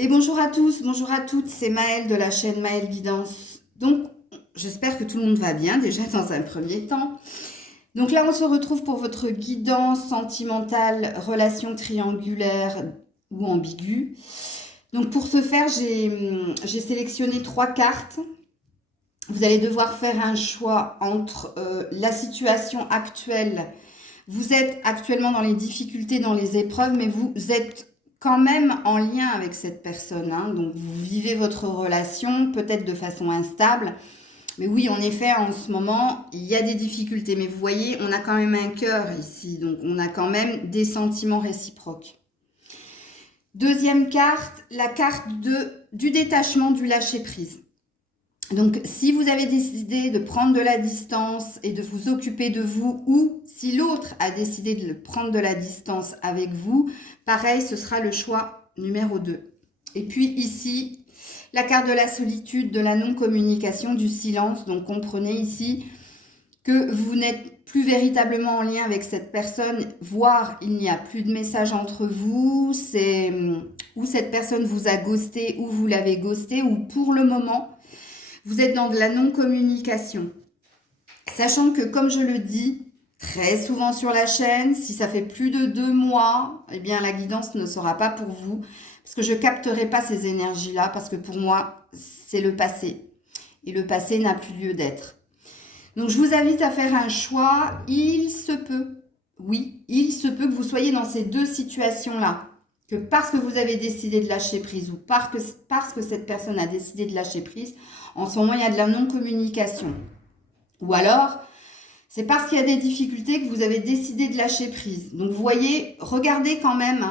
Et bonjour à tous, bonjour à toutes, c'est Maëlle de la chaîne Maëlle Guidance. Donc, j'espère que tout le monde va bien déjà dans un premier temps. Donc là, on se retrouve pour votre guidance sentimentale, relation triangulaire ou ambiguë. Donc pour ce faire, j'ai sélectionné 3 cartes. Vous allez devoir faire un choix entre la situation actuelle. Vous êtes actuellement dans les difficultés, dans les épreuves, mais vous êtes quand même en lien avec cette personne, hein. Donc vous vivez votre relation peut-être de façon instable. Mais oui, en effet, en ce moment, il y a des difficultés. Mais vous voyez, on a quand même un cœur ici. Donc on a quand même des sentiments réciproques. Deuxième carte, la carte du détachement, du lâcher-prise. Donc, si vous avez décidé de prendre de la distance et de vous occuper de vous, ou si l'autre a décidé de prendre de la distance avec vous, pareil, ce sera le choix numéro 2. Et puis ici, la carte de la solitude, de la non-communication, du silence. Donc, comprenez ici que vous n'êtes plus véritablement en lien avec cette personne, voire il n'y a plus de message entre vous, ou cette personne vous a ghosté, ou vous l'avez ghosté, ou pour le moment, vous êtes dans de la non-communication. Sachant que, comme je le dis très souvent sur la chaîne, si ça fait plus de 2 mois, eh bien la guidance ne sera pas pour vous. Parce que je ne capterai pas ces énergies-là, parce que pour moi, c'est le passé. Et le passé n'a plus lieu d'être. Donc je vous invite à faire un choix. Il se peut, oui, il se peut que vous soyez dans ces 2 situations-là. Que parce que vous avez décidé de lâcher prise, ou parce que cette personne a décidé de lâcher prise, en ce moment, il y a de la non-communication. Ou alors, c'est parce qu'il y a des difficultés que vous avez décidé de lâcher prise. Donc, vous voyez, regardez quand même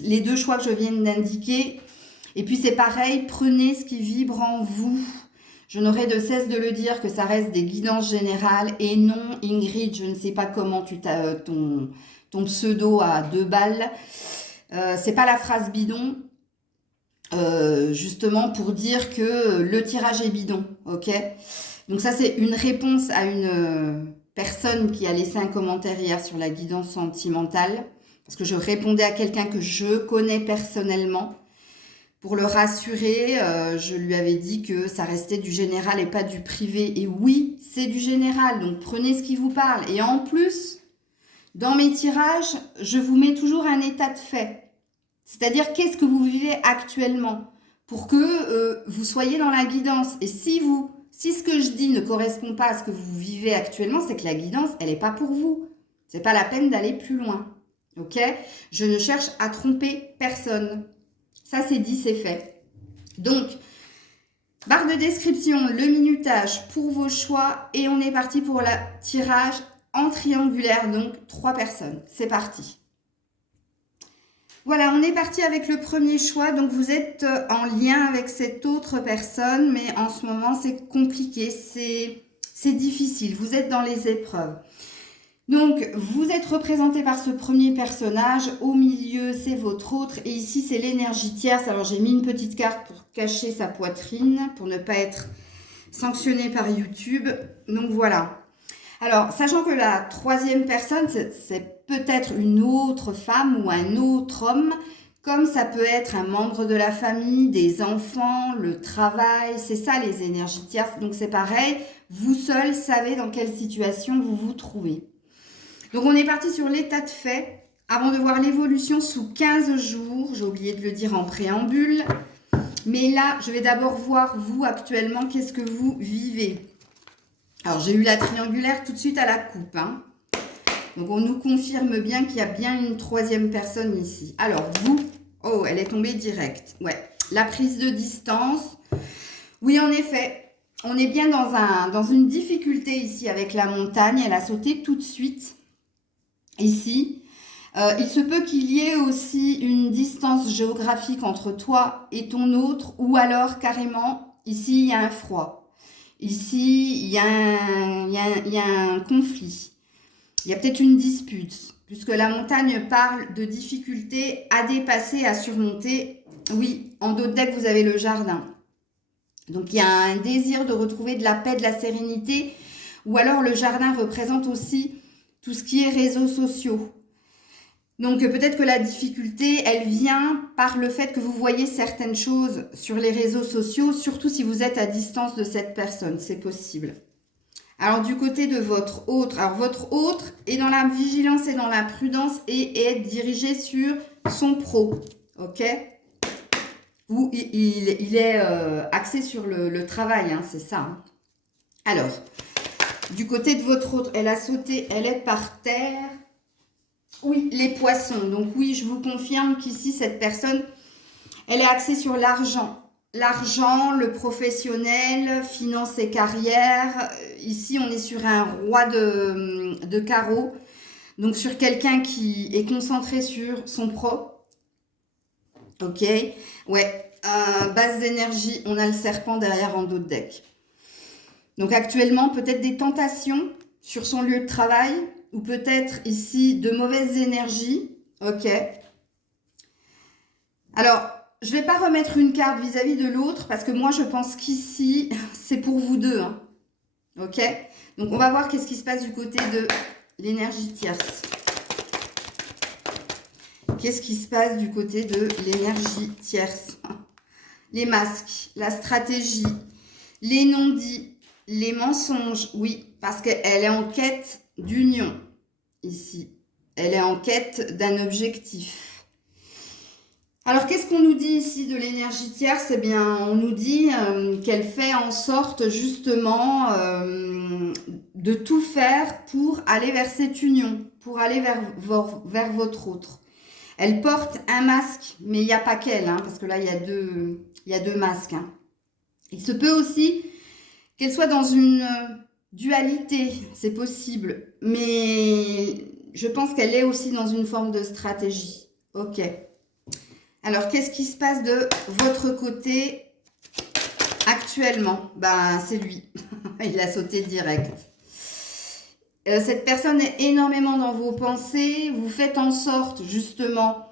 les 2 choix que je viens d'indiquer. Et puis, c'est pareil, prenez ce qui vibre en vous. Je n'aurai de cesse de le dire que ça reste des guidances générales. Et non, Ingrid, je ne sais pas comment ton pseudo à 2 balles. C'est pas la phrase bidon. Justement pour dire que le tirage est bidon, ok? Donc ça, c'est une réponse à une personne qui a laissé un commentaire hier sur la guidance sentimentale, parce que je répondais à quelqu'un que je connais personnellement. Pour le rassurer, je lui avais dit que ça restait du général et pas du privé. Et oui, c'est du général, donc prenez ce qui vous parle. Et en plus, dans mes tirages, je vous mets toujours un état de fait. C'est-à-dire, qu'est-ce que vous vivez actuellement pour que vous soyez dans la guidance. Et si ce que je dis ne correspond pas à ce que vous vivez actuellement, c'est que la guidance, elle n'est pas pour vous. C'est pas la peine d'aller plus loin. Ok? Je ne cherche à tromper personne. Ça, c'est dit, c'est fait. Donc, barre de description, le minutage pour vos choix. Et on est parti pour le tirage en triangulaire. Donc, 3 personnes. C'est parti. Voilà, on est parti avec le premier choix. Donc, vous êtes en lien avec cette autre personne, mais en ce moment, c'est compliqué, c'est difficile. Vous êtes dans les épreuves. Donc, vous êtes représenté par ce premier personnage. Au milieu, c'est votre autre. Et ici, c'est l'énergie tierce. Alors, j'ai mis une petite carte pour cacher sa poitrine, pour ne pas être sanctionné par YouTube. Donc, voilà. Alors, sachant que la troisième personne, c'est peut-être une autre femme ou un autre homme, comme ça peut être un membre de la famille, des enfants, le travail, c'est ça les énergies tierces. Donc c'est pareil, vous seul savez dans quelle situation vous vous trouvez. Donc on est parti sur l'état de fait, avant de voir l'évolution sous 15 jours, j'ai oublié de le dire en préambule, mais là, je vais d'abord voir vous actuellement, qu'est-ce que vous vivez. Alors, j'ai eu la triangulaire tout de suite à la coupe, hein. Donc, on nous confirme bien qu'il y a bien une troisième personne ici. Alors, vous, oh, elle est tombée directe. Ouais, la prise de distance. Oui, en effet, on est bien dans une difficulté ici avec la montagne. Elle a sauté tout de suite ici. Il se peut qu'il y ait aussi une distance géographique entre toi et ton autre, ou alors carrément, ici, il y a un froid. Ici, il y a un conflit. Il y a peut-être une dispute, puisque la montagne parle de difficultés à dépasser, à surmonter. Oui, en dos de deck, vous avez le jardin. Donc, il y a un désir de retrouver de la paix, de la sérénité. Ou alors, le jardin représente aussi tout ce qui est réseaux sociaux. Donc peut-être que la difficulté, elle vient par le fait que vous voyez certaines choses sur les réseaux sociaux, surtout si vous êtes à distance de cette personne, c'est possible. Alors du côté de votre autre, alors votre autre est dans la vigilance et dans la prudence et est dirigé sur son pro, ok? Ou il est axé sur le travail, hein, c'est ça. Hein. Alors, du côté de votre autre, elle a sauté, elle est par terre. Oui, les poissons. Donc oui, je vous confirme qu'ici, cette personne, elle est axée sur l'argent. L'argent, le professionnel, finance et carrière. Ici, on est sur un roi de carreaux. Donc sur quelqu'un qui est concentré sur son pro. Ok. Ouais. Base d'énergie, on a le serpent derrière en dos de deck. Donc actuellement, peut-être des tentations sur son lieu de travail. Ou peut-être ici de mauvaises énergies. Ok. Alors, je ne vais pas remettre une carte vis-à-vis de l'autre parce que moi, je pense qu'ici, c'est pour vous deux. Hein. Ok. Donc, on va voir qu'est-ce qui se passe du côté de l'énergie tierce. Qu'est-ce qui se passe du côté de l'énergie tierce? Les masques, la stratégie, les non-dits, les mensonges. Oui, parce qu'elle est en quête d'union ici. Elle est en quête d'un objectif. Alors, qu'est-ce qu'on nous dit ici de l'énergie tierce? Eh bien, on nous dit qu'elle fait en sorte justement de tout faire pour aller vers cette union, pour aller vers votre autre. Elle porte un masque, mais il n'y a pas qu'elle, hein, parce que là, il y a deux masques. Hein. Il se peut aussi qu'elle soit dans une dualité, c'est possible, mais je pense qu'elle est aussi dans une forme de stratégie. Ok. Alors, qu'est-ce qui se passe de votre côté actuellement? Ben, c'est lui. Il a sauté direct. Cette personne est énormément dans vos pensées. Vous faites en sorte, justement,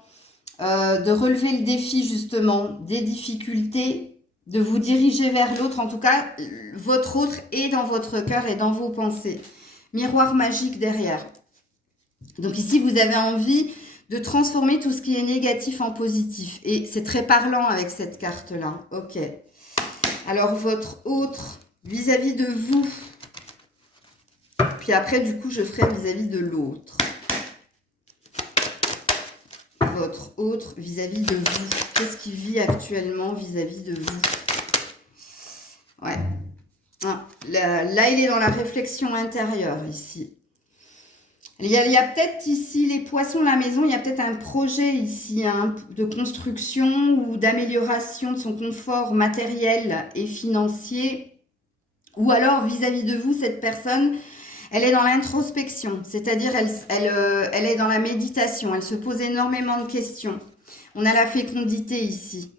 de relever le défi, justement, des difficultés, de vous diriger vers l'autre. En tout cas, votre autre est dans votre cœur et dans vos pensées. Miroir magique derrière. Donc ici, vous avez envie de transformer tout ce qui est négatif en positif. Et c'est très parlant avec cette carte-là. Ok. Alors, votre autre vis-à-vis de vous. Puis après, du coup, je ferai vis-à-vis de l'autre. Votre autre vis-à-vis de vous. Qu'est-ce qu'il vit actuellement vis-à-vis de vous? Ouais. Ah, là, il est dans la réflexion intérieure, ici. Il y a peut-être ici les poissons, la maison, il y a peut-être un projet ici hein, de construction ou d'amélioration de son confort matériel et financier. Ou alors, vis-à-vis de vous, cette personne, elle est dans l'introspection, c'est-à-dire elle est dans la méditation, elle se pose énormément de questions. On a la fécondité ici.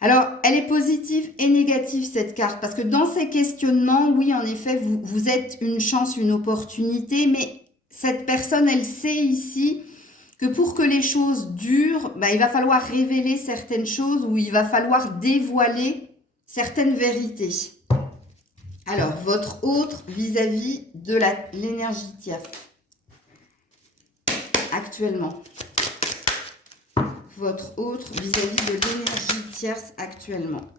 Alors, elle est positive et négative cette carte, parce que dans ces questionnements, oui, en effet, vous êtes une chance, une opportunité, mais cette personne, elle sait ici que pour que les choses durent, bah, il va falloir révéler certaines choses ou il va falloir dévoiler certaines vérités. Alors, votre autre vis-à-vis de l'énergie tierce actuellement. Votre autre vis-à-vis de l'énergie tierce actuellement.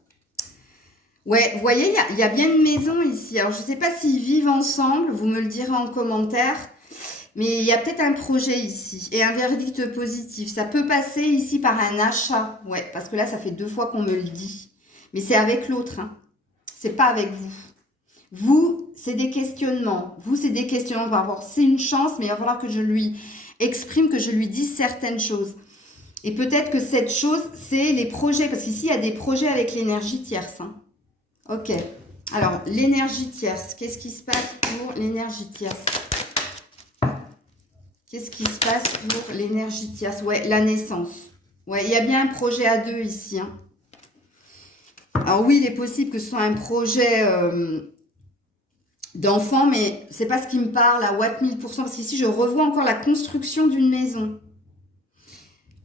Ouais, vous voyez, il y a bien une maison ici. Alors, je ne sais pas s'ils vivent ensemble, vous me le direz en commentaire. Mais il y a peut-être un projet ici et un verdict positif. Ça peut passer ici par un achat. Ouais, parce que là, ça fait 2 fois qu'on me le dit. Mais c'est avec l'autre. Hein. C'est pas avec vous. Vous, c'est des questionnements. Vous, c'est des questionnements par rapport. C'est une chance, mais il va falloir que je lui exprime, que je lui dise certaines choses. Et peut-être que cette chose, c'est les projets. Parce qu'ici, il y a des projets avec l'énergie tierce. Hein. Ok. Alors, l'énergie tierce. Qu'est-ce qui se passe pour l'énergie tierce? Qu'est-ce qui se passe pour l'énergie tierce? Ouais, la naissance. Ouais, il y a bien un projet à deux ici. Hein. Alors oui, il est possible que ce soit un projet d'enfant, mais c'est pas ce qui me parle à Watt 1000%, parce qu'ici, je revois encore la construction d'une maison.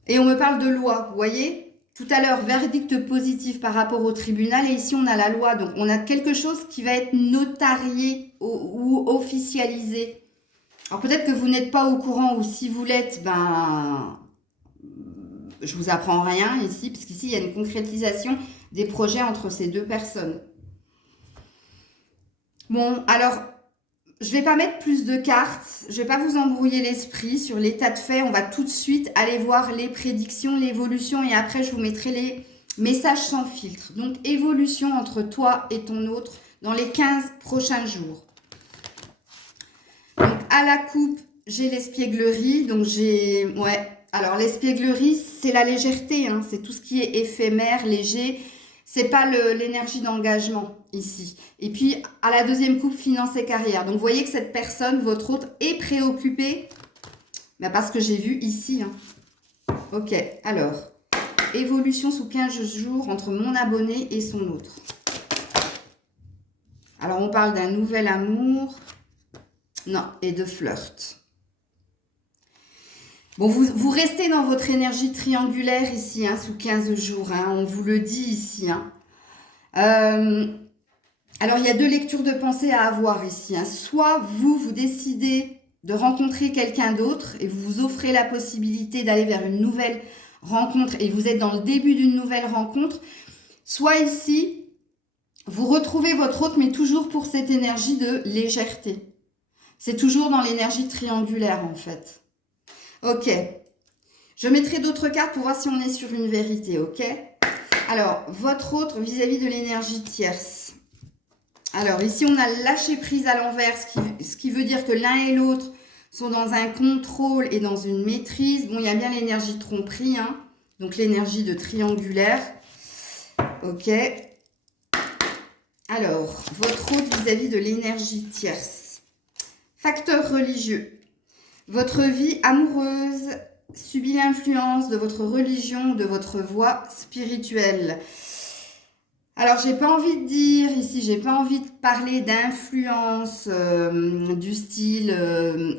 Et on me parle de loi, vous voyez? Tout à l'heure, verdict positif par rapport au tribunal, et ici, on a la loi. Donc, on a quelque chose qui va être notarié ou officialisé. Alors peut-être que vous n'êtes pas au courant ou si vous l'êtes, ben, je vous apprends rien ici, parce qu'ici, il y a une concrétisation des projets entre ces deux personnes. Bon, alors, je ne vais pas mettre plus de cartes, je ne vais pas vous embrouiller l'esprit sur l'état de fait. On va tout de suite aller voir les prédictions, l'évolution, et après, je vous mettrai les messages sans filtre. Donc, évolution entre toi et ton autre dans les 15 prochains jours. Donc, à la coupe, j'ai l'espièglerie. Donc, j'ai... Ouais. Alors, l'espièglerie, c'est la légèreté. Hein. C'est tout ce qui est éphémère, léger. C'est pas l'énergie d'engagement ici. Et puis, à la deuxième coupe, finance et carrière. Donc, vous voyez que cette personne, votre autre, est préoccupée. Ben, parce que j'ai vu ici. Hein. Ok. Alors, évolution sous 15 jours entre mon abonné et son autre. Alors, on parle d'un nouvel amour. Non, et de flirt. Bon, vous restez dans votre énergie triangulaire ici, hein, sous 15 jours. Hein, on vous le dit ici. Hein. Alors, il y a deux lectures de pensée à avoir ici. Hein. Soit vous décidez de rencontrer quelqu'un d'autre et vous vous offrez la possibilité d'aller vers une nouvelle rencontre et vous êtes dans le début d'une nouvelle rencontre. Soit ici, vous retrouvez votre autre, mais toujours pour cette énergie de légèreté. C'est toujours dans l'énergie triangulaire, en fait. Ok. Je mettrai d'autres cartes pour voir si on est sur une vérité, ok? Alors, votre autre vis-à-vis de l'énergie tierce. Alors, ici, on a lâché prise à l'envers, ce qui veut dire que l'un et l'autre sont dans un contrôle et dans une maîtrise. Bon, il y a bien l'énergie tromperie, hein, donc l'énergie de triangulaire. Ok. Alors, votre autre vis-à-vis de l'énergie tierce. Facteur religieux. Votre vie amoureuse subit l'influence de votre religion, de votre voie spirituelle. Alors, j'ai pas envie de dire ici, j'ai pas envie de parler d'influence du style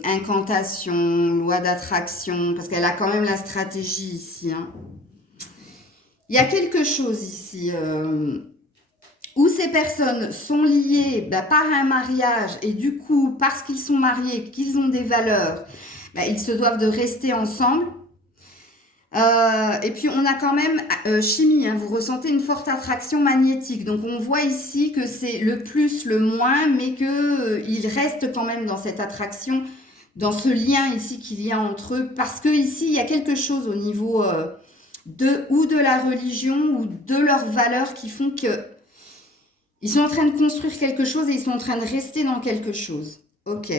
incantation, loi d'attraction, parce qu'elle a quand même la stratégie ici. Hein. Il y a quelque chose ici où ces personnes sont liées par un mariage et du coup, parce qu'ils sont mariés, qu'ils ont des valeurs, ils se doivent de rester ensemble. Et puis, on a quand même chimie, hein, vous ressentez une forte attraction magnétique. Donc, on voit ici que c'est le plus, le moins, mais qu'ils restent quand même dans cette attraction, dans ce lien ici qu'il y a entre eux. Parce que ici, il y a quelque chose au niveau de la religion ou de leurs valeurs qui font que ils sont en train de construire quelque chose et ils sont en train de rester dans quelque chose. Ok.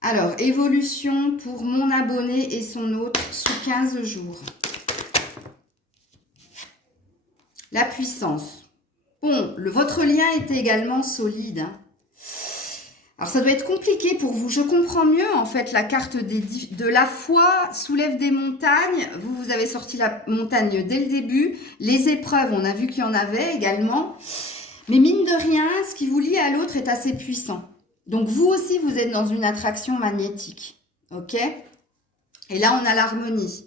Alors, évolution pour mon abonné et son autre sous 15 jours. La puissance. Bon, votre lien est également solide. Hein. Alors, ça doit être compliqué pour vous. Je comprends mieux, en fait, la carte de la foi soulève des montagnes. Vous avez sorti la montagne dès le début. Les épreuves, on a vu qu'il y en avait également. Mais mine de rien, ce qui vous lie à l'autre est assez puissant. Donc, vous aussi, vous êtes dans une attraction magnétique. Ok? Et là, on a l'harmonie.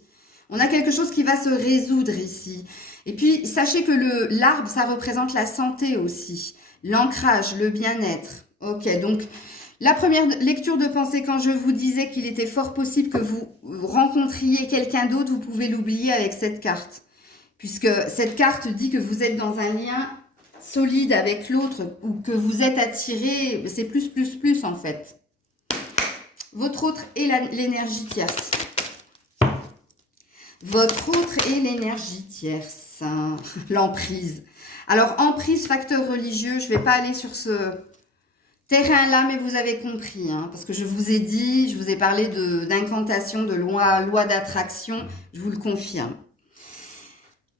On a quelque chose qui va se résoudre ici. Et puis, sachez que l'arbre, ça représente la santé aussi. L'ancrage, le bien-être. Ok, donc, la première lecture de pensée, quand je vous disais qu'il était fort possible que vous rencontriez quelqu'un d'autre, vous pouvez l'oublier avec cette carte. Puisque cette carte dit que vous êtes dans un lien solide avec l'autre ou que vous êtes attiré, c'est plus en fait. Votre autre est l'énergie tierce. Votre autre est l'énergie tierce. L'emprise. Alors, emprise, facteur religieux, je ne vais pas aller sur ce terrain-là, mais vous avez compris. Hein, parce que je vous ai dit, je vous ai parlé d'incantation, de loi d'attraction, je vous le confirme.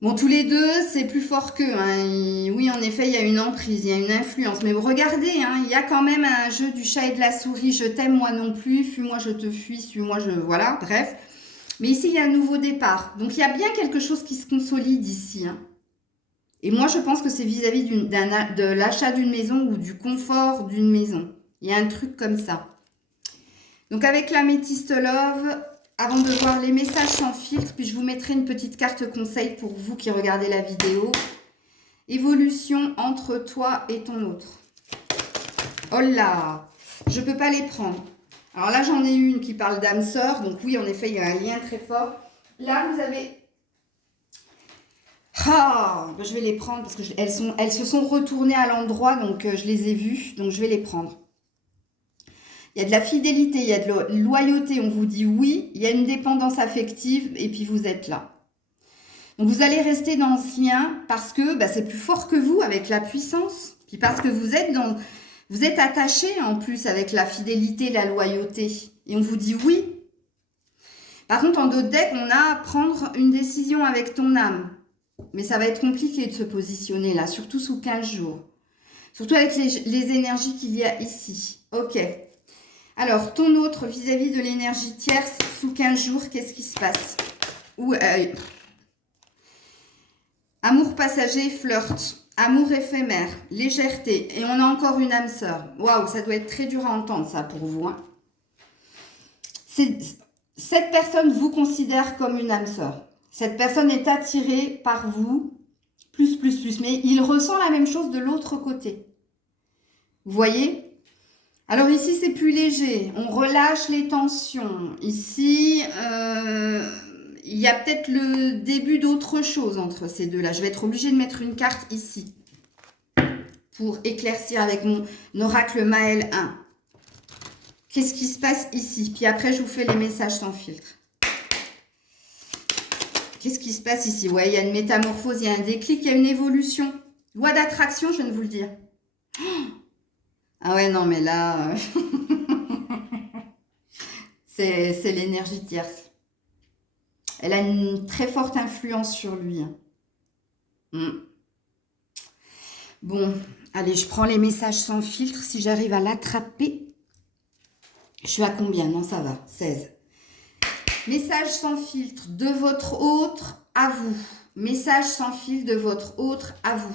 Bon, tous les deux, c'est plus fort qu'eux. Hein. Oui, en effet, il y a une emprise, il y a une influence. Mais regardez, hein, il y a quand même un jeu du chat et de la souris. Je t'aime, moi non plus. Fuis-moi, je te fuis. Suis-moi, je... Voilà, bref. Mais ici, il y a un nouveau départ. Donc, il y a bien quelque chose qui se consolide ici. Hein. Et moi, je pense que c'est vis-à-vis de l'achat d'une maison ou du confort d'une maison. Il y a un truc comme ça. Donc, avec l'améthyste love... Avant de voir les messages sans filtre, puis je vous mettrai une petite carte conseil pour vous qui regardez la vidéo. Évolution entre toi et ton autre. Oh là, je ne peux pas les prendre. Alors là, j'en ai une qui parle d'âme sœur. Donc oui, en effet, il y a un lien très fort. Là, vous avez... Ah, ben, je vais les prendre parce que elles se sont retournées à l'endroit. Donc, je les ai vues. Donc, je vais les prendre. Il y a de la fidélité, il y a de la loyauté. On vous dit oui. Il y a une dépendance affective. Et puis, vous êtes là. Donc, vous allez rester dans ce lien parce que bah, c'est plus fort que vous avec la puissance. Puis parce que vous êtes attaché en plus avec la fidélité, la loyauté. Et on vous dit oui. Par contre, en d'autres decks, on a à prendre une décision avec ton âme. Mais ça va être compliqué de se positionner là, surtout sous 15 jours. Surtout avec les énergies qu'il y a ici. Ok. Alors, ton autre vis-à-vis de l'énergie tierce sous 15 jours, qu'est-ce qui se passe? Amour passager, flirt. Amour éphémère, légèreté. Et on a encore une âme sœur. Waouh, ça doit être très dur à entendre ça pour vous. Hein. Cette personne vous considère comme une âme sœur. Cette personne est attirée par vous. Plus. Mais il ressent la même chose de l'autre côté. Vous voyez? Alors ici, c'est plus léger. On relâche les tensions. Ici, il y a peut-être le début d'autre chose entre ces deux-là. Je vais être obligée de mettre une carte ici pour éclaircir avec mon oracle Maël 1. Qu'est-ce qui se passe ici? Puis après, je vous fais les messages sans filtre. Qu'est-ce qui se passe ici? Ouais, il y a une métamorphose, il y a un déclic, il y a une évolution. Loi d'attraction, je viens de vous le dire. Ah ouais, non, mais là, c'est l'énergie tierce. Elle a une très forte influence sur lui. Bon, allez, je prends les messages sans filtre. Si j'arrive à l'attraper, je suis à combien? Non, ça va, 16. Message sans filtre de votre autre à vous. Message sans filtre de votre autre à vous.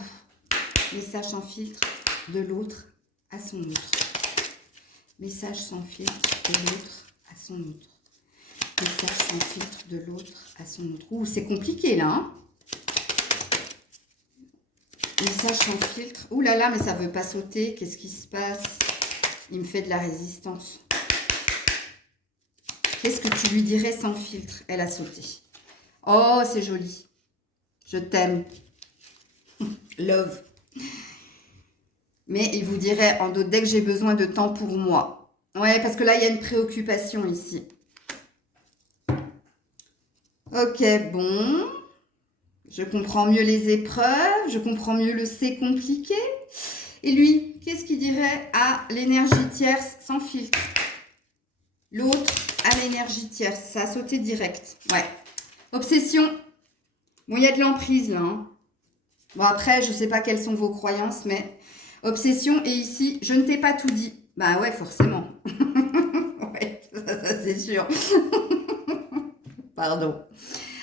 Message sans filtre de l'autre à son autre. Message sans filtre de l'autre à son autre. Message sans filtre de l'autre à son autre. Ouh, c'est compliqué là. Hein, message sans filtre. Ouh là là, mais ça ne veut pas sauter. Qu'est-ce qui se passe? Il me fait de la résistance. Qu'est-ce que tu lui dirais sans filtre? Elle a sauté. Oh, c'est joli. Je t'aime. Love. Mais il vous dirait en d'autres, dès que j'ai besoin de temps pour moi. Ouais, parce que là, il y a une préoccupation ici. Ok, bon. Je comprends mieux les épreuves. Je comprends mieux le c'est compliqué. Et lui, qu'est-ce qu'il dirait à l'énergie tierce sans filtre? L'autre à l'énergie tierce. Ça a sauté direct. Ouais. Obsession. Bon, il y a de l'emprise là. Hein. Bon, après, je ne sais pas quelles sont vos croyances, mais... Obsession. Et ici, je ne t'ai pas tout dit. Bah ouais, forcément. Ouais, ça c'est sûr. Pardon.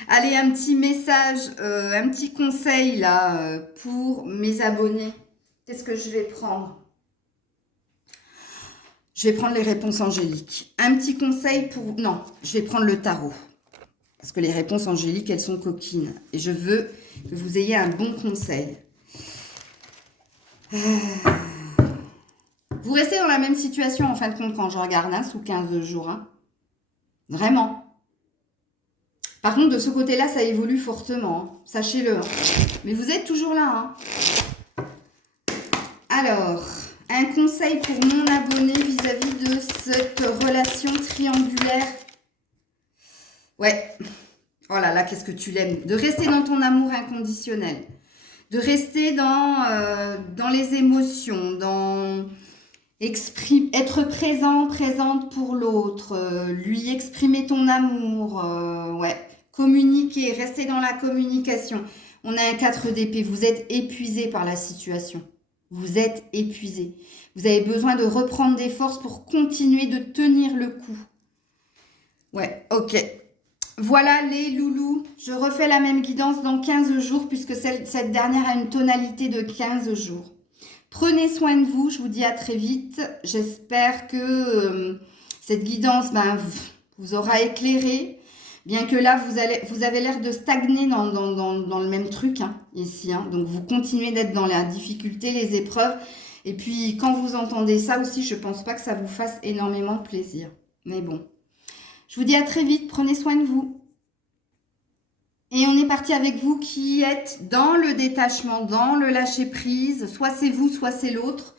Allez, un petit message, un petit conseil là pour mes abonnés. Qu'est-ce que je vais prendre? Je vais prendre les réponses angéliques. Un petit conseil pour... Non, je vais prendre le tarot. Parce que les réponses angéliques, elles sont coquines. Et je veux que vous ayez un bon conseil. Vous restez dans la même situation, en fin de compte, quand je regarde, hein, sous 15 jours. Hein. Vraiment. Par contre, de ce côté-là, ça évolue fortement. Hein. Sachez-le. Hein. Mais vous êtes toujours là. Hein. Alors... Un conseil pour mon abonné vis-à-vis de cette relation triangulaire. Ouais. Oh là là, qu'est-ce que tu l'aimes. De rester dans ton amour inconditionnel. De rester dans les émotions. Dans être présent, présente pour l'autre. Lui exprimer ton amour. Ouais. Communiquer. Rester dans la communication. On a un 4 d'épée. Vous êtes épuisé par la situation. Vous êtes épuisé. Vous avez besoin de reprendre des forces pour continuer de tenir le coup. Ouais, ok. Voilà les loulous. Je refais la même guidance dans 15 jours puisque cette dernière a une tonalité de 15 jours. Prenez soin de vous. Je vous dis à très vite. J'espère que cette guidance vous aura éclairé. Bien que là, vous avez l'air de stagner dans le même truc, hein, ici. Hein. Donc, vous continuez d'être dans la difficulté, les épreuves. Et puis, quand vous entendez ça aussi, je ne pense pas que ça vous fasse énormément de plaisir. Mais bon. Je vous dis à très vite. Prenez soin de vous. Et on est parti avec vous qui êtes dans le détachement, dans le lâcher-prise. Soit c'est vous, soit c'est l'autre.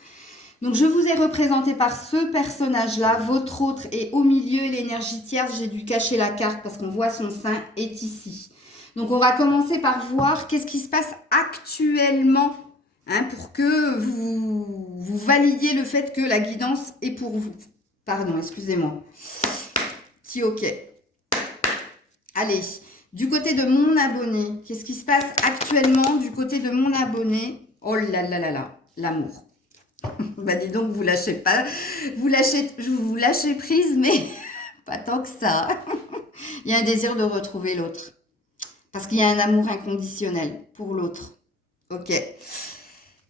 Donc, je vous ai représenté par ce personnage-là. Votre autre est au milieu. L'énergie tierce, j'ai dû cacher la carte parce qu'on voit son sein est ici. Donc, on va commencer par voir qu'est-ce qui se passe actuellement pour que vous validiez le fait que la guidance est pour vous. Pardon, excusez-moi. Petit OK. Allez, du côté de mon abonné, qu'est-ce qui se passe actuellement du côté de mon abonné? Oh là là là là, l'amour. Bah dis donc, vous lâchez pas, vous lâchez prise, mais pas tant que ça. Il y a un désir de retrouver l'autre. Parce qu'il y a un amour inconditionnel pour l'autre. Ok.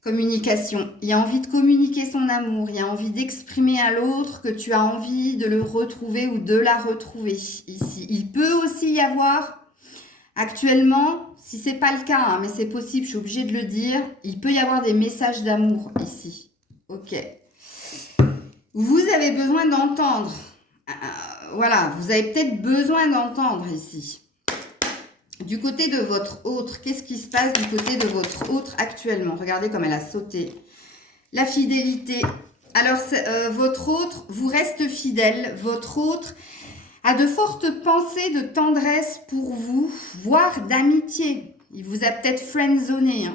Communication. Il y a envie de communiquer son amour. Il y a envie d'exprimer à l'autre que tu as envie de le retrouver ou de la retrouver ici. Il peut aussi y avoir, actuellement, si c'est pas le cas, mais c'est possible, je suis obligée de le dire, il peut y avoir des messages d'amour ici. Ok. Vous avez besoin d'entendre. Voilà, vous avez peut-être besoin d'entendre ici. Du côté de votre autre, qu'est-ce qui se passe du côté de votre autre actuellement? Regardez comme elle a sauté. La fidélité. Alors, votre autre vous reste fidèle. Votre autre a de fortes pensées de tendresse pour vous, voire d'amitié. Il vous a peut-être friendzoné.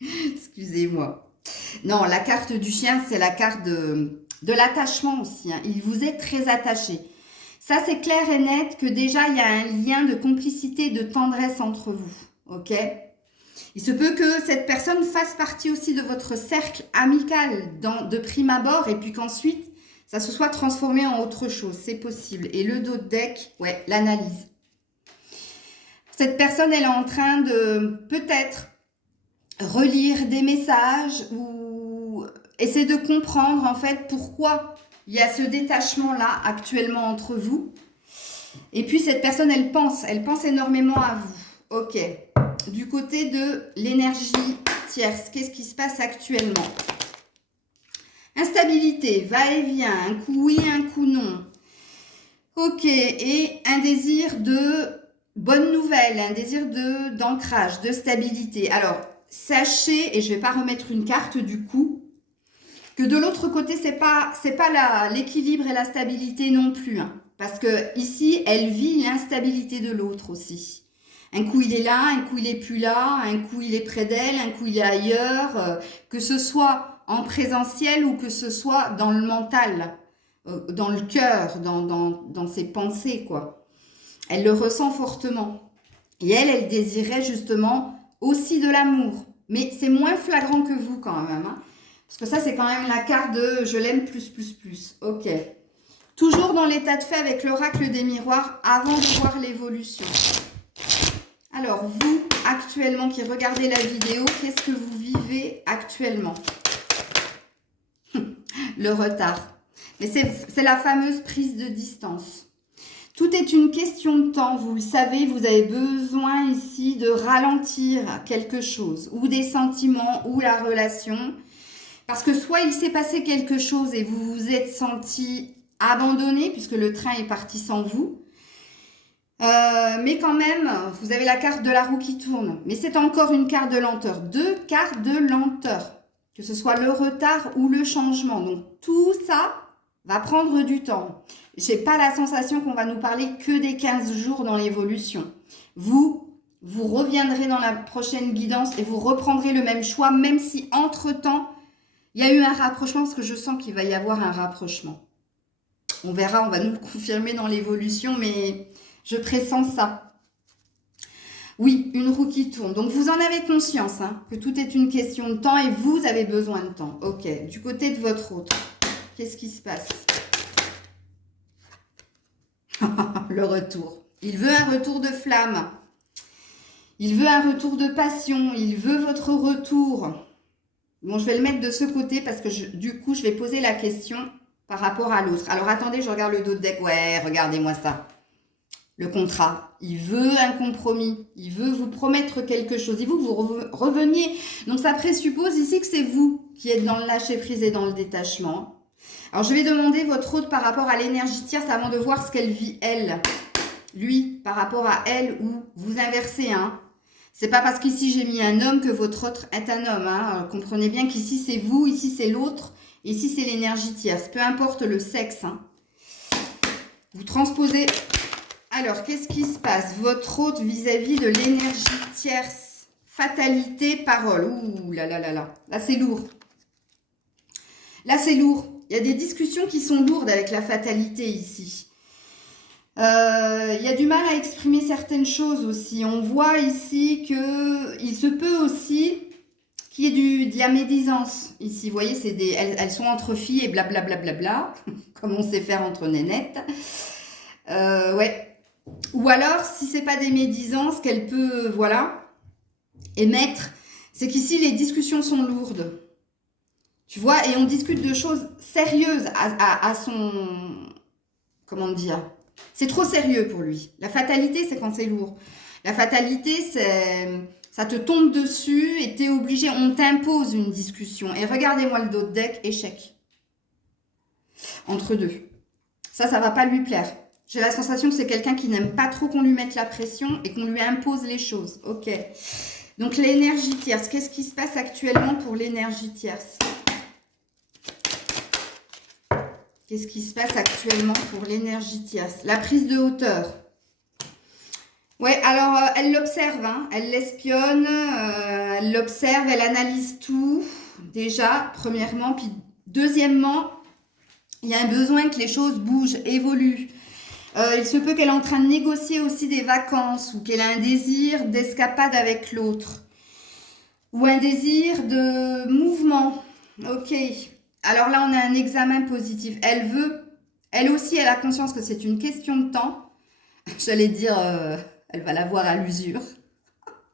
Excusez-moi. Non, la carte du chien, c'est la carte de l'attachement aussi. Il vous est très attaché. Ça, c'est clair et net que déjà, il y a un lien de complicité, de tendresse entre vous. Ok? Il se peut que cette personne fasse partie aussi de votre cercle amical de prime abord et puis qu'ensuite, ça se soit transformé en autre chose. C'est possible. Et le dos de deck, ouais, l'analyse. Cette personne, elle est en train de peut-être relire des messages ou essayer de comprendre en fait pourquoi il y a ce détachement-là actuellement entre vous. Et puis cette personne, elle pense énormément à vous. Ok. Du côté de l'énergie tierce, qu'est-ce qui se passe actuellement? Instabilité, va-et-vient, un coup oui, un coup non. Ok, et un désir de bonne nouvelle, un désir d'ancrage, de stabilité. Alors, sachez, et je ne vais pas remettre une carte du coup, que de l'autre côté, c'est pas l'équilibre et la stabilité non plus. Parce que ici, elle vit l'instabilité de l'autre aussi. Un coup, il est là, un coup, il est plus là, un coup, il est près d'elle, un coup, il est ailleurs. Que ce soit en présentiel ou que ce soit dans le mental, dans le cœur, dans ses pensées, quoi. Elle le ressent fortement. Et elle désirait justement aussi de l'amour. Mais c'est moins flagrant que vous quand même. Parce que ça, c'est quand même la carte de « je l'aime plus, plus, plus ». Ok. Toujours dans l'état de fait avec l'oracle des miroirs avant de voir l'évolution. Alors, vous, actuellement, qui regardez la vidéo, qu'est-ce que vous vivez actuellement? Le retard. Mais c'est la fameuse prise de distance. Tout est une question de temps, vous le savez, vous avez besoin ici de ralentir quelque chose, ou des sentiments, ou la relation. Parce que soit il s'est passé quelque chose et vous vous êtes senti abandonné, puisque le train est parti sans vous. Mais quand même, vous avez la carte de la roue qui tourne. Mais c'est encore une carte de lenteur. Deux cartes de lenteur. Que ce soit le retard ou le changement. Donc tout ça va prendre du temps. Je n'ai pas la sensation qu'on va nous parler que des 15 jours dans l'évolution. Vous reviendrez dans la prochaine guidance et vous reprendrez le même choix, même si entre-temps, il y a eu un rapprochement, parce que je sens qu'il va y avoir un rapprochement. On verra, on va nous le confirmer dans l'évolution, mais je pressens ça. Oui, une roue qui tourne. Donc, vous en avez conscience, que tout est une question de temps et vous avez besoin de temps. Ok, du côté de votre autre, qu'est-ce qui se passe? Le retour. Il veut un retour de flamme. Il veut un retour de passion. Il veut votre retour. Bon, je vais le mettre de ce côté parce que du coup, je vais poser la question par rapport à l'autre. Alors, attendez, je regarde le dos de deck. Ouais, regardez-moi ça. Le contrat. Il veut un compromis. Il veut vous promettre quelque chose. Il veut que vous reveniez. Donc, ça présuppose ici que c'est vous qui êtes dans le lâcher-prise et dans le détachement. Alors, je vais demander votre hôte par rapport à l'énergie tierce avant de voir ce qu'elle vit, elle. Lui, par rapport à elle, ou vous inversez, hein. C'est pas parce qu'ici j'ai mis un homme que votre autre est un homme, hein. Comprenez bien qu'ici c'est vous, ici c'est l'autre, ici c'est l'énergie tierce. Peu importe le sexe, hein. Vous transposez. Alors, qu'est-ce qui se passe? Votre hôte vis-à-vis de l'énergie tierce. Fatalité, parole. Ouh là là là là. Là, c'est lourd. Là, c'est lourd. Il y a des discussions qui sont lourdes avec la fatalité ici. Il y a du mal à exprimer certaines choses aussi. On voit ici qu'il se peut aussi qu'il y ait de la médisance ici. Vous voyez, elles sont entre filles et blablabla, bla, bla, bla, comme on sait faire entre nénettes. Ouais. Ou alors, si c'est pas des médisances qu'elle peut, voilà, émettre, c'est qu'ici, les discussions sont lourdes. Tu vois, et on discute de choses sérieuses à son... Comment dire? C'est trop sérieux pour lui. La fatalité, c'est quand c'est lourd. La fatalité, c'est... Ça te tombe dessus et tu es obligé, on t'impose une discussion. Et regardez-moi le dos de deck, échec. Entre deux. Ça va pas lui plaire. J'ai la sensation que c'est quelqu'un qui n'aime pas trop qu'on lui mette la pression et qu'on lui impose les choses. Ok. Donc l'énergie tierce, qu'est-ce qui se passe actuellement pour l'énergie tierce? Qu'est-ce qui se passe actuellement pour l'énergie tierce? La prise de hauteur. Ouais, alors elle l'observe, hein. Elle l'espionne, elle l'observe, elle analyse tout, déjà, premièrement. Puis deuxièmement, il y a un besoin que les choses bougent, évoluent. Il se peut qu'elle est en train de négocier aussi des vacances ou qu'elle a un désir d'escapade avec l'autre. Ou un désir de mouvement. Ok. Alors là, on a un examen positif. Elle veut, elle aussi, elle a conscience que c'est une question de temps. J'allais dire, elle va l'avoir à l'usure.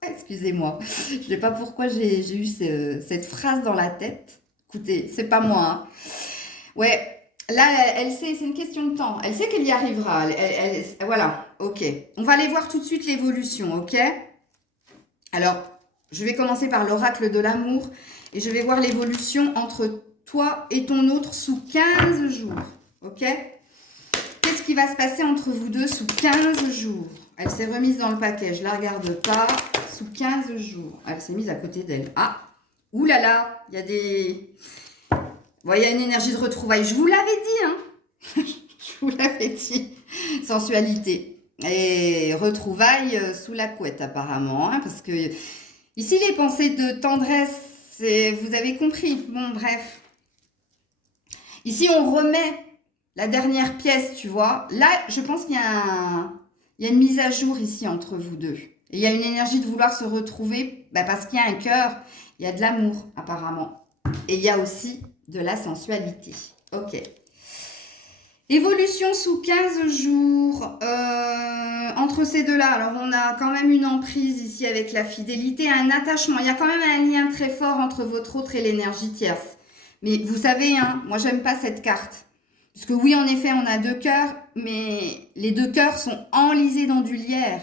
Excusez-moi. Je ne sais pas pourquoi j'ai eu cette phrase dans la tête. Écoutez, c'est pas moi, hein. Ouais. Là, elle sait, c'est une question de temps. Elle sait qu'elle y arrivera. Voilà, ok. On va aller voir tout de suite l'évolution, ok? Alors, je vais commencer par l'oracle de l'amour et je vais voir l'évolution entre toi et ton autre sous 15 jours, ok? Qu'est-ce qui va se passer entre vous deux sous 15 jours? Elle s'est remise dans le paquet, je ne la regarde pas. Sous 15 jours, elle s'est mise à côté d'elle. Ah, oulala, il y a des... Bon, il y a une énergie de retrouvailles. Je vous l'avais dit, hein. Je vous l'avais dit. Sensualité. Et retrouvailles sous la couette, apparemment. Hein, parce que ici, les pensées de tendresse, vous avez compris. Bon, bref. Ici, on remet la dernière pièce, tu vois. Là, je pense qu'il y a une mise à jour ici entre vous deux. Et il y a une énergie de vouloir se retrouver parce qu'il y a un cœur. Il y a de l'amour, apparemment. Et il y a aussi... de la sensualité. Ok. Évolution sous 15 jours. Entre ces deux-là, alors on a quand même une emprise ici avec la fidélité, un attachement. Il y a quand même un lien très fort entre votre autre et l'énergie tierce. Mais vous savez, hein, moi j'aime pas cette carte. Parce que oui, en effet, on a deux cœurs, mais les deux cœurs sont enlisés dans du lierre.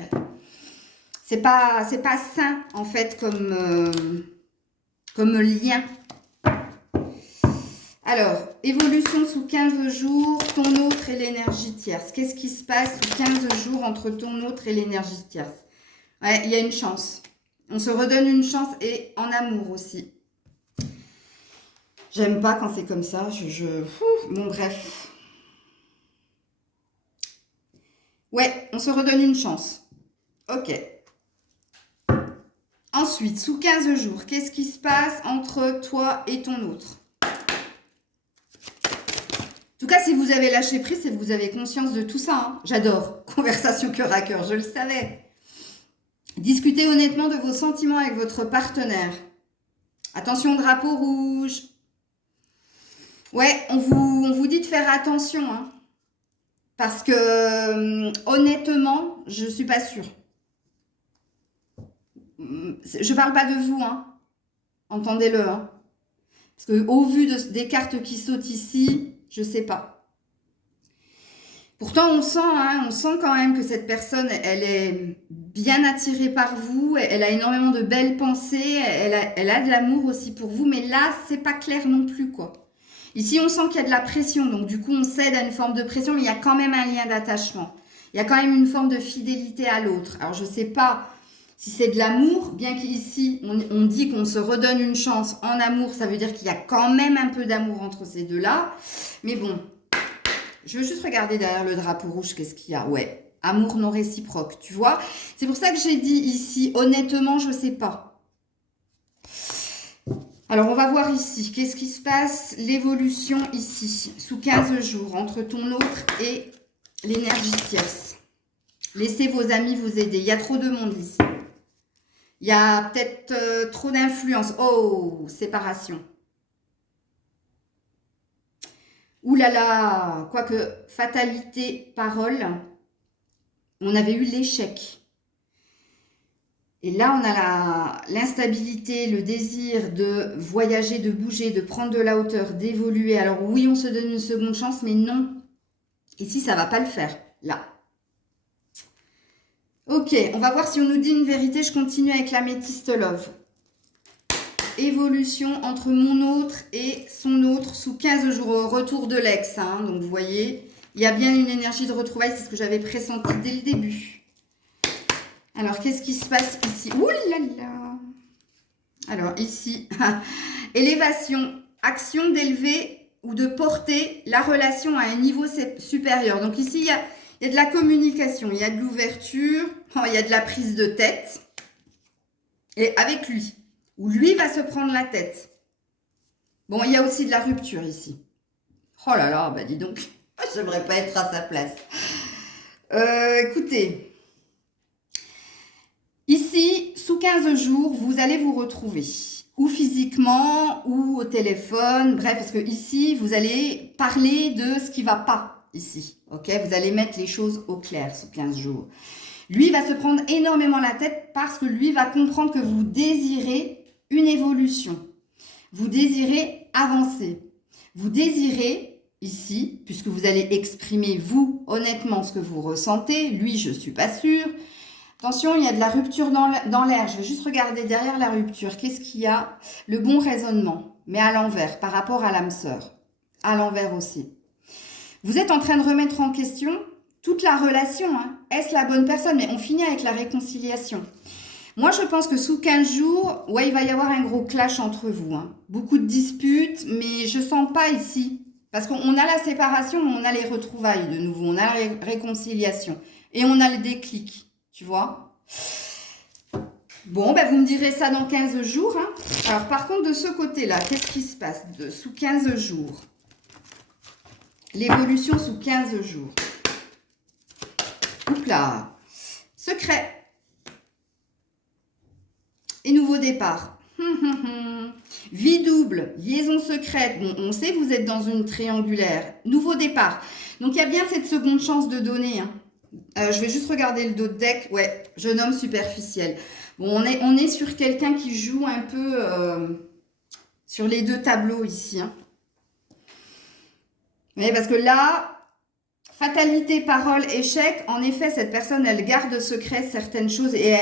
C'est pas sain, en fait, comme lien. Alors, évolution sous 15 jours, ton autre et l'énergie tierce. Qu'est-ce qui se passe sous 15 jours entre ton autre et l'énergie tierce? Ouais, il y a une chance. On se redonne une chance et en amour aussi. J'aime pas quand c'est comme ça. Bon, bref. Ouais, on se redonne une chance. Ok. Ensuite, sous 15 jours, qu'est-ce qui se passe entre toi et ton autre? En tout cas, si vous avez lâché prise, c'est que vous avez conscience de tout ça. Hein. J'adore. Conversation cœur à cœur, je le savais. Discutez honnêtement de vos sentiments avec votre partenaire. Attention, drapeau rouge. Ouais, on vous dit de faire attention. Hein. Parce que, honnêtement, je ne suis pas sûre. Je ne parle pas de vous. Hein. Entendez-le. Hein. Parce qu'au vu des cartes qui sautent ici... Je sais pas. Pourtant, on sent quand même que cette personne, elle est bien attirée par vous. Elle a énormément de belles pensées. Elle a de l'amour aussi pour vous. Mais là, c'est pas clair non plus, quoi. Ici, on sent qu'il y a de la pression, donc du coup, on cède à une forme de pression, mais il y a quand même un lien d'attachement. Il y a quand même une forme de fidélité à l'autre. Alors, je ne sais pas si c'est de l'amour, bien qu'ici, on dit qu'on se redonne une chance en amour, ça veut dire qu'il y a quand même un peu d'amour entre ces deux-là. Mais bon, je veux juste regarder derrière le drapeau rouge, qu'est-ce qu'il y a? Ouais, amour non réciproque, tu vois? C'est pour ça que j'ai dit ici, honnêtement, je ne sais pas. Alors, on va voir ici, qu'est-ce qui se passe, l'évolution ici, sous 15 jours, entre ton autre et l'énergie tierce. Laissez vos amis vous aider, il y a trop de monde ici. Il y a peut-être trop d'influence. Oh, séparation. Ouh là là, quoique fatalité, parole, on avait eu l'échec. Et là, on a l'instabilité, le désir de voyager, de bouger, de prendre de la hauteur, d'évoluer. Alors oui, on se donne une seconde chance, mais non. Ici, ça ne va pas le faire, là. Ok, on va voir si on nous dit une vérité. Je continue avec l'améthyste love. Évolution entre mon autre et son autre sous 15 jours au retour de l'ex. Hein. Donc, vous voyez, il y a bien une énergie de retrouvailles. C'est ce que j'avais pressenti dès le début. Alors, qu'est-ce qui se passe ici? Ouh là là! Alors, ici, élévation, action d'élever ou de porter la relation à un niveau supérieur. Donc, ici, il y a de la communication, il y a de l'ouverture, il y a de la prise de tête. Et avec lui, où lui va se prendre la tête. Bon, il y a aussi de la rupture ici. Oh là là, bah dis donc, j'aimerais pas être à sa place. Écoutez, ici, sous 15 jours, vous allez vous retrouver. Ou physiquement, ou au téléphone, bref, parce que ici, vous allez parler de ce qui va pas, ici. Ok, vous allez mettre les choses au clair sous 15 jours. Lui va se prendre énormément la tête parce que lui va comprendre que vous désirez une évolution. Vous désirez avancer. Vous désirez, ici, puisque vous allez exprimer, vous, honnêtement, ce que vous ressentez. Lui, je ne suis pas sûre. Attention, il y a de la rupture dans l'air. Je vais juste regarder derrière la rupture. Qu'est-ce qu'il y a? Le bon raisonnement, mais à l'envers, par rapport à l'âme sœur. À l'envers aussi. Vous êtes en train de remettre en question toute la relation. Hein. Est-ce la bonne personne? Mais on finit avec la réconciliation. Moi, je pense que sous 15 jours, ouais, il va y avoir un gros clash entre vous. Hein. Beaucoup de disputes, mais je sens pas ici. Parce qu'on a la séparation, mais on a les retrouvailles de nouveau. On a la réconciliation. Et on a le déclic, tu vois. Bon, ben, vous me direz ça dans 15 jours. Hein. Alors, par contre, de ce côté-là, qu'est-ce qui se passe sous 15 jours? L'évolution sous 15 jours. Oups là. Secret. Et nouveau départ. Vie double, liaison secrète. Bon, on sait que vous êtes dans une triangulaire. Nouveau départ. Donc, il y a bien cette seconde chance de donner. Hein. Je vais juste regarder le dos de deck. Ouais, jeune homme superficiel. Bon, on est sur quelqu'un qui joue un peu sur les deux tableaux ici. Hein. Mais parce que là, fatalité, parole, échec, en effet, cette personne, elle garde secret certaines choses et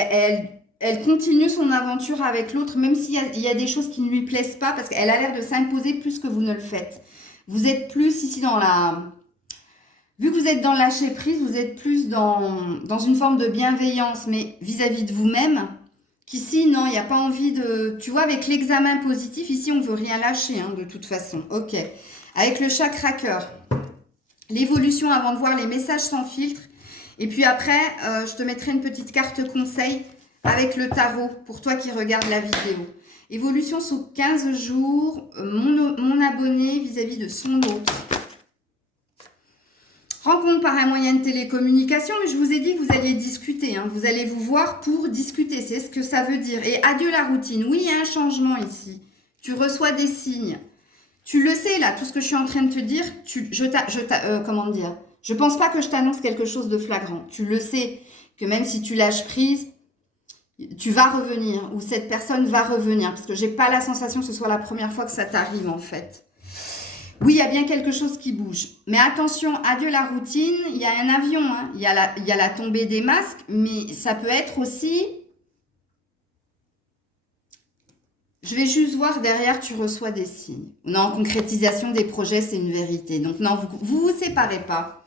elle continue son aventure avec l'autre, même s'il y a des choses qui ne lui plaisent pas, parce qu'elle a l'air de s'imposer plus que vous ne le faites. Vous êtes plus ici dans la... Vu que vous êtes dans le lâcher prise, vous êtes plus dans une forme de bienveillance, mais vis-à-vis de vous-même, qu'ici, non, il n'y a pas envie de... Tu vois, avec l'examen positif, ici, on ne veut rien lâcher, hein, de toute façon. Ok. Avec le chakra cœur. L'évolution avant de voir les messages sans filtre. Et puis après, je te mettrai une petite carte conseil avec le tarot pour toi qui regardes la vidéo. Évolution sous 15 jours, mon abonné vis-à-vis de son autre. Rencontre par un moyen de télécommunication, mais je vous ai dit que vous alliez discuter. Hein. Vous allez vous voir pour discuter, c'est ce que ça veut dire. Et adieu la routine. Oui, il y a un changement ici. Tu reçois des signes. Tu le sais là, tout ce que je suis en train de te dire, comment dire? Je pense pas que je t'annonce quelque chose de flagrant. Tu le sais que même si tu lâches prise, tu vas revenir ou cette personne va revenir parce que j'ai pas la sensation que ce soit la première fois que ça t'arrive en fait. Oui, il y a bien quelque chose qui bouge. Mais attention, adieu la routine, il y a un avion, hein. Il y a la tombée des masques, mais ça peut être aussi Je vais juste voir derrière, tu reçois des signes. Non, concrétisation des projets, c'est une vérité. Donc non, vous séparez pas.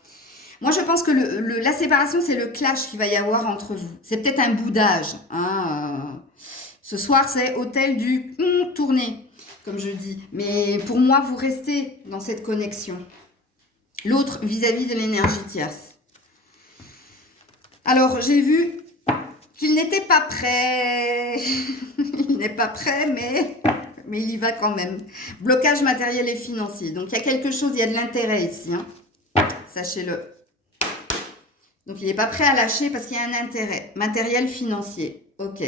Moi, je pense que la séparation, c'est le clash qu'il va y avoir entre vous. C'est peut-être un boudage. Hein. Ce soir, c'est hôtel du tourné, comme je dis. Mais pour moi, vous restez dans cette connexion. L'autre vis-à-vis de l'énergie tierce. Alors, j'ai vu qu'il n'était pas prêt. Il n'est pas prêt, mais il y va quand même. Blocage matériel et financier. Donc, il y a quelque chose, il y a de l'intérêt ici. Hein. Sachez-le. Donc, il n'est pas prêt à lâcher parce qu'il y a un intérêt. Matériel financier. Ok.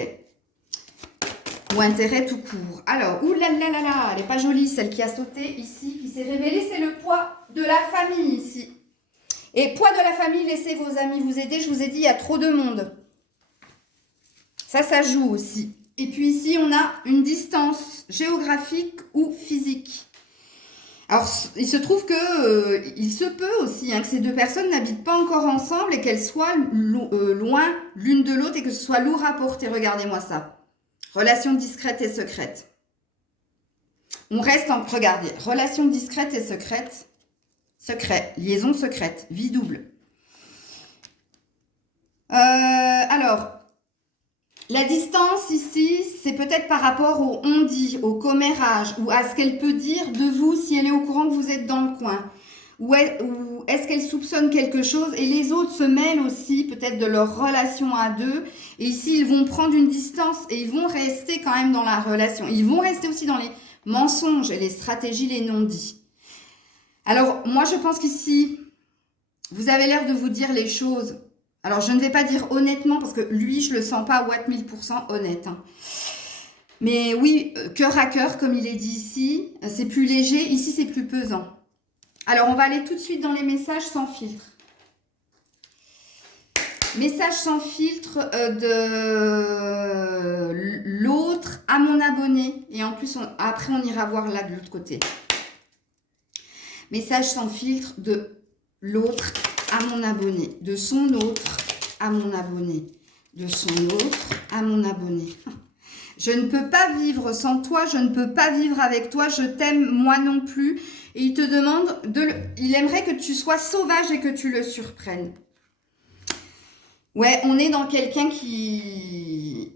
Ou intérêt tout court. Alors, oulalalala, elle n'est pas jolie, celle qui a sauté ici, qui s'est révélée, c'est le poids de la famille ici. Et poids de la famille, laissez vos amis vous aider. Je vous ai dit, il y a trop de monde. Ça joue aussi. Et puis ici, on a une distance géographique ou physique. Alors, il se trouve que il se peut aussi que ces deux personnes n'habitent pas encore ensemble et qu'elles soient loin l'une de l'autre et que ce soit lourd à porter. Regardez-moi ça. Relation discrète et secrète. On reste en... Regardez. Relation discrète et secrète. Secret. Liaison secrète. Vie double. Alors... La distance ici, c'est peut-être par rapport au on-dit, au commérage, ou à ce qu'elle peut dire de vous si elle est au courant que vous êtes dans le coin. Ou est-ce qu'elle soupçonne quelque chose et les autres se mêlent aussi peut-être de leur relation à deux. Et ici, ils vont prendre une distance et ils vont rester quand même dans la relation. Ils vont rester aussi dans les mensonges et les stratégies, les non-dits. Alors, moi, je pense qu'ici, vous avez l'air de vous dire les choses. Alors, je ne vais pas dire honnêtement, parce que lui, je ne le sens pas à Watt 1000% honnête. Hein. Mais oui, cœur à cœur, comme il est dit ici, c'est plus léger. Ici, c'est plus pesant. Alors, on va aller tout de suite dans les messages sans filtre. Message sans filtre de l'autre à mon abonné. Et en plus, après, on ira voir là de l'autre côté. Message sans filtre de l'autre à mon abonné, de son autre à mon abonné, de son autre à mon abonné. Je ne peux pas vivre sans toi, je ne peux pas vivre avec toi, je t'aime moi non plus. Et il te demande, il aimerait que tu sois sauvage et que tu le surprennes. Ouais, on est dans quelqu'un qui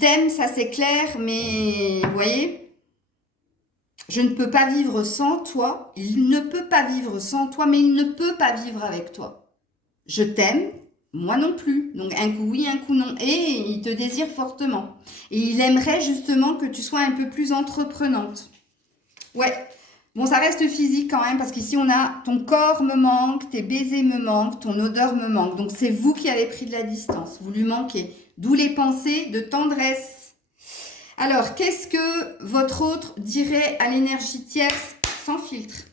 t'aime, ça c'est clair, mais vous voyez, je ne peux pas vivre sans toi, il ne peut pas vivre sans toi, mais il ne peut pas vivre avec toi. Je t'aime, moi non plus. Donc un coup oui, un coup non. Et il te désire fortement. Et il aimerait justement que tu sois un peu plus entreprenante. Ouais. Bon, ça reste physique quand même, parce qu'ici on a ton corps me manque, tes baisers me manquent, ton odeur me manque. Donc c'est vous qui avez pris de la distance, vous lui manquez. D'où les pensées de tendresse. Alors, qu'est-ce que votre autre dirait à l'énergie tierce sans filtre?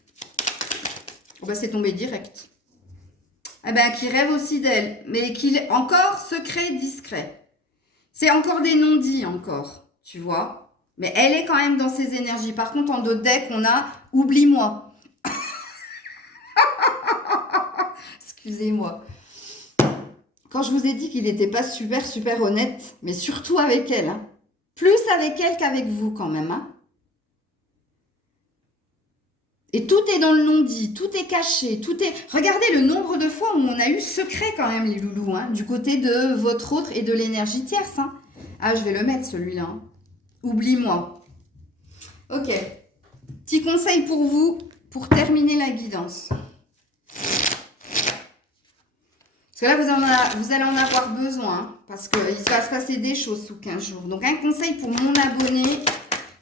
Oh ben, c'est tombé direct. Eh ben, qui rêve aussi d'elle, mais qu'il est encore secret, discret. C'est encore des non-dits encore, tu vois. Mais elle est quand même dans ses énergies. Par contre, en d'autres decks, on a « oublie-moi ». Excusez-moi. Quand je vous ai dit qu'il n'était pas super, super honnête, mais surtout avec elle, hein. Plus avec elle qu'avec vous quand même. Hein. Et tout est dans le non-dit, tout est caché, tout est... Regardez le nombre de fois où on a eu secret quand même les loulous, hein, du côté de votre autre et de l'énergie tierce. Hein. Ah, je vais le mettre celui-là. Hein. Oublie-moi. Ok. Petit conseil pour vous, pour terminer la guidance. Parce que là, vous allez en avoir besoin, hein, parce qu'il va se passer des choses sous 15 jours. Donc, un conseil pour mon abonné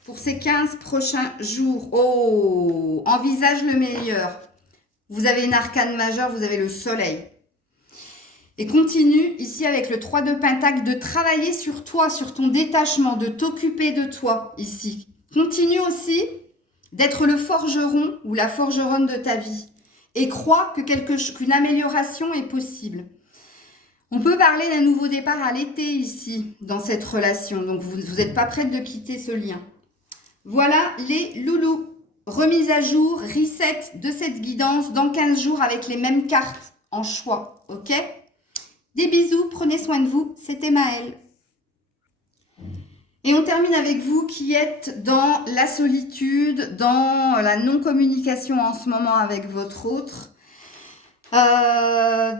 pour ces 15 prochains jours. Oh, envisage le meilleur. Vous avez une arcane majeure, vous avez le soleil. Et continue ici avec le 3 de Pentacle de travailler sur toi, sur ton détachement, de t'occuper de toi ici. Continue aussi d'être le forgeron ou la forgeronne de ta vie. Et crois qu'une amélioration est possible. On peut parler d'un nouveau départ à l'été ici, dans cette relation. Donc, vous n'êtes pas prête de quitter ce lien. Voilà les loulous. Remise à jour, reset de cette guidance dans 15 jours avec les mêmes cartes en choix. Ok? Des bisous, prenez soin de vous. C'était Maëlle. Et on termine avec vous qui êtes dans la solitude, dans la non-communication en ce moment avec votre autre.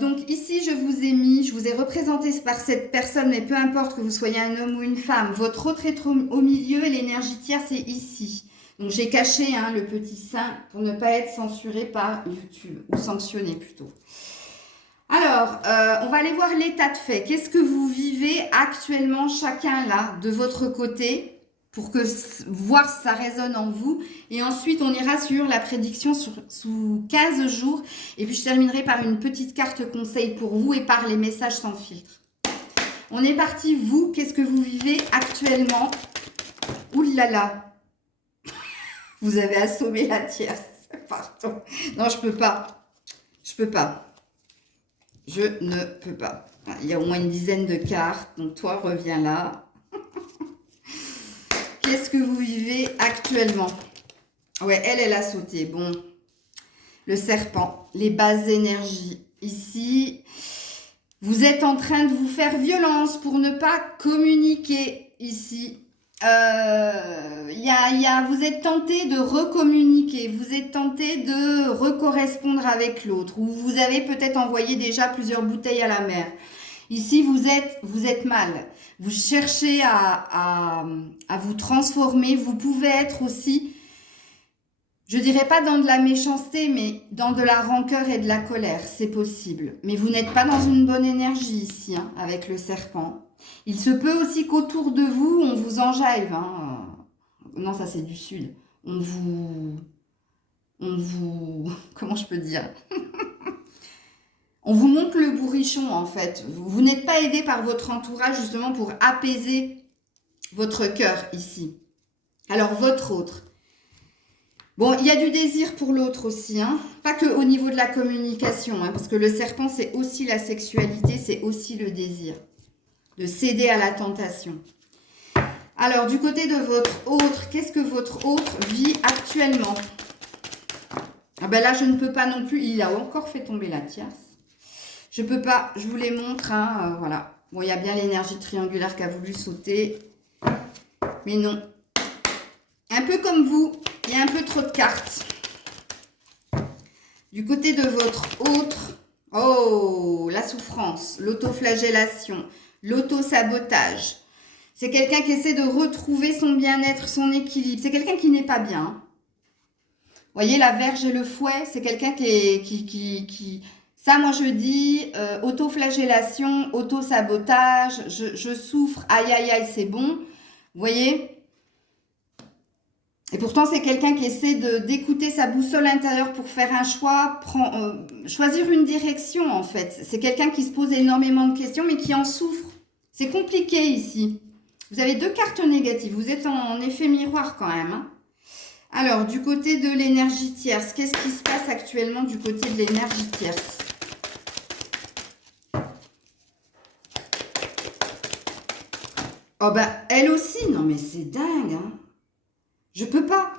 Donc ici, je vous ai représenté par cette personne, mais peu importe que vous soyez un homme ou une femme, votre autre est au milieu et l'énergie tierce est ici. Donc j'ai caché le petit sein pour ne pas être censuré par YouTube, ou sanctionné plutôt. Alors, on va aller voir l'état de fait. Qu'est-ce que vous vivez actuellement chacun là, de votre côté, pour voir si ça résonne en vous. Et ensuite, on ira sur la prédiction sous 15 jours. Et puis, je terminerai par une petite carte conseil pour vous et par les messages sans filtre. On est parti. Vous, qu'est-ce que vous vivez actuellement? Ouh là là. Vous avez assommé la tierce. Pardon. Non, je peux pas. Je peux pas. Je ne peux pas. Il y a au moins une dizaine de cartes. Donc, toi, reviens là. Qu'est-ce que vous vivez actuellement? Ouais, elle a sauté. Bon, le serpent, les bases énergies. Ici, vous êtes en train de vous faire violence pour ne pas communiquer ici. Vous êtes tenté de recommuniquer, vous êtes tenté de recorrespondre avec l'autre, ou vous avez peut-être envoyé déjà plusieurs bouteilles à la mer. Ici, vous êtes mal. Vous cherchez à vous transformer. Vous pouvez être aussi, je dirais pas dans de la méchanceté, mais dans de la rancœur et de la colère. C'est possible. Mais vous n'êtes pas dans une bonne énergie ici, avec le serpent. Il se peut aussi qu'autour de vous, on vous enjaive. Non, ça c'est du sud. On vous... Comment je peux dire? On vous montre le bourrichon, en fait. Vous n'êtes pas aidé par votre entourage, justement, pour apaiser votre cœur, ici. Alors, votre autre. Bon, il y a du désir pour l'autre aussi, Pas que au niveau de la communication, parce que le serpent, c'est aussi la sexualité, c'est aussi le désir. De céder à la tentation. Alors, du côté de votre autre, qu'est-ce que votre autre vit actuellement? Ah ben là, je ne peux pas non plus. Il a encore fait tomber la tierce. Je peux pas, je vous les montre, voilà. Bon, il y a bien l'énergie triangulaire qui a voulu sauter. Mais non. Un peu comme vous, il y a un peu trop de cartes. Du côté de votre autre, oh, la souffrance, l'autoflagellation, l'auto-sabotage. C'est quelqu'un qui essaie de retrouver son bien-être, son équilibre. C'est quelqu'un qui n'est pas bien. Vous voyez, la verge et le fouet, c'est quelqu'un qui... Ça, moi, je dis autoflagellation, auto-sabotage, je souffre, aïe, aïe, aïe, c'est bon. Vous voyez? Et pourtant, c'est quelqu'un qui essaie d'écouter sa boussole intérieure pour faire un choix, choisir une direction, en fait. C'est quelqu'un qui se pose énormément de questions, mais qui en souffre. C'est compliqué ici. Vous avez deux cartes négatives. Vous êtes en effet miroir quand même. Alors, du côté de l'énergie tierce, qu'est-ce qui se passe actuellement du côté de l'énergie tierce? Oh ben, elle aussi, non mais c'est dingue, Je peux pas.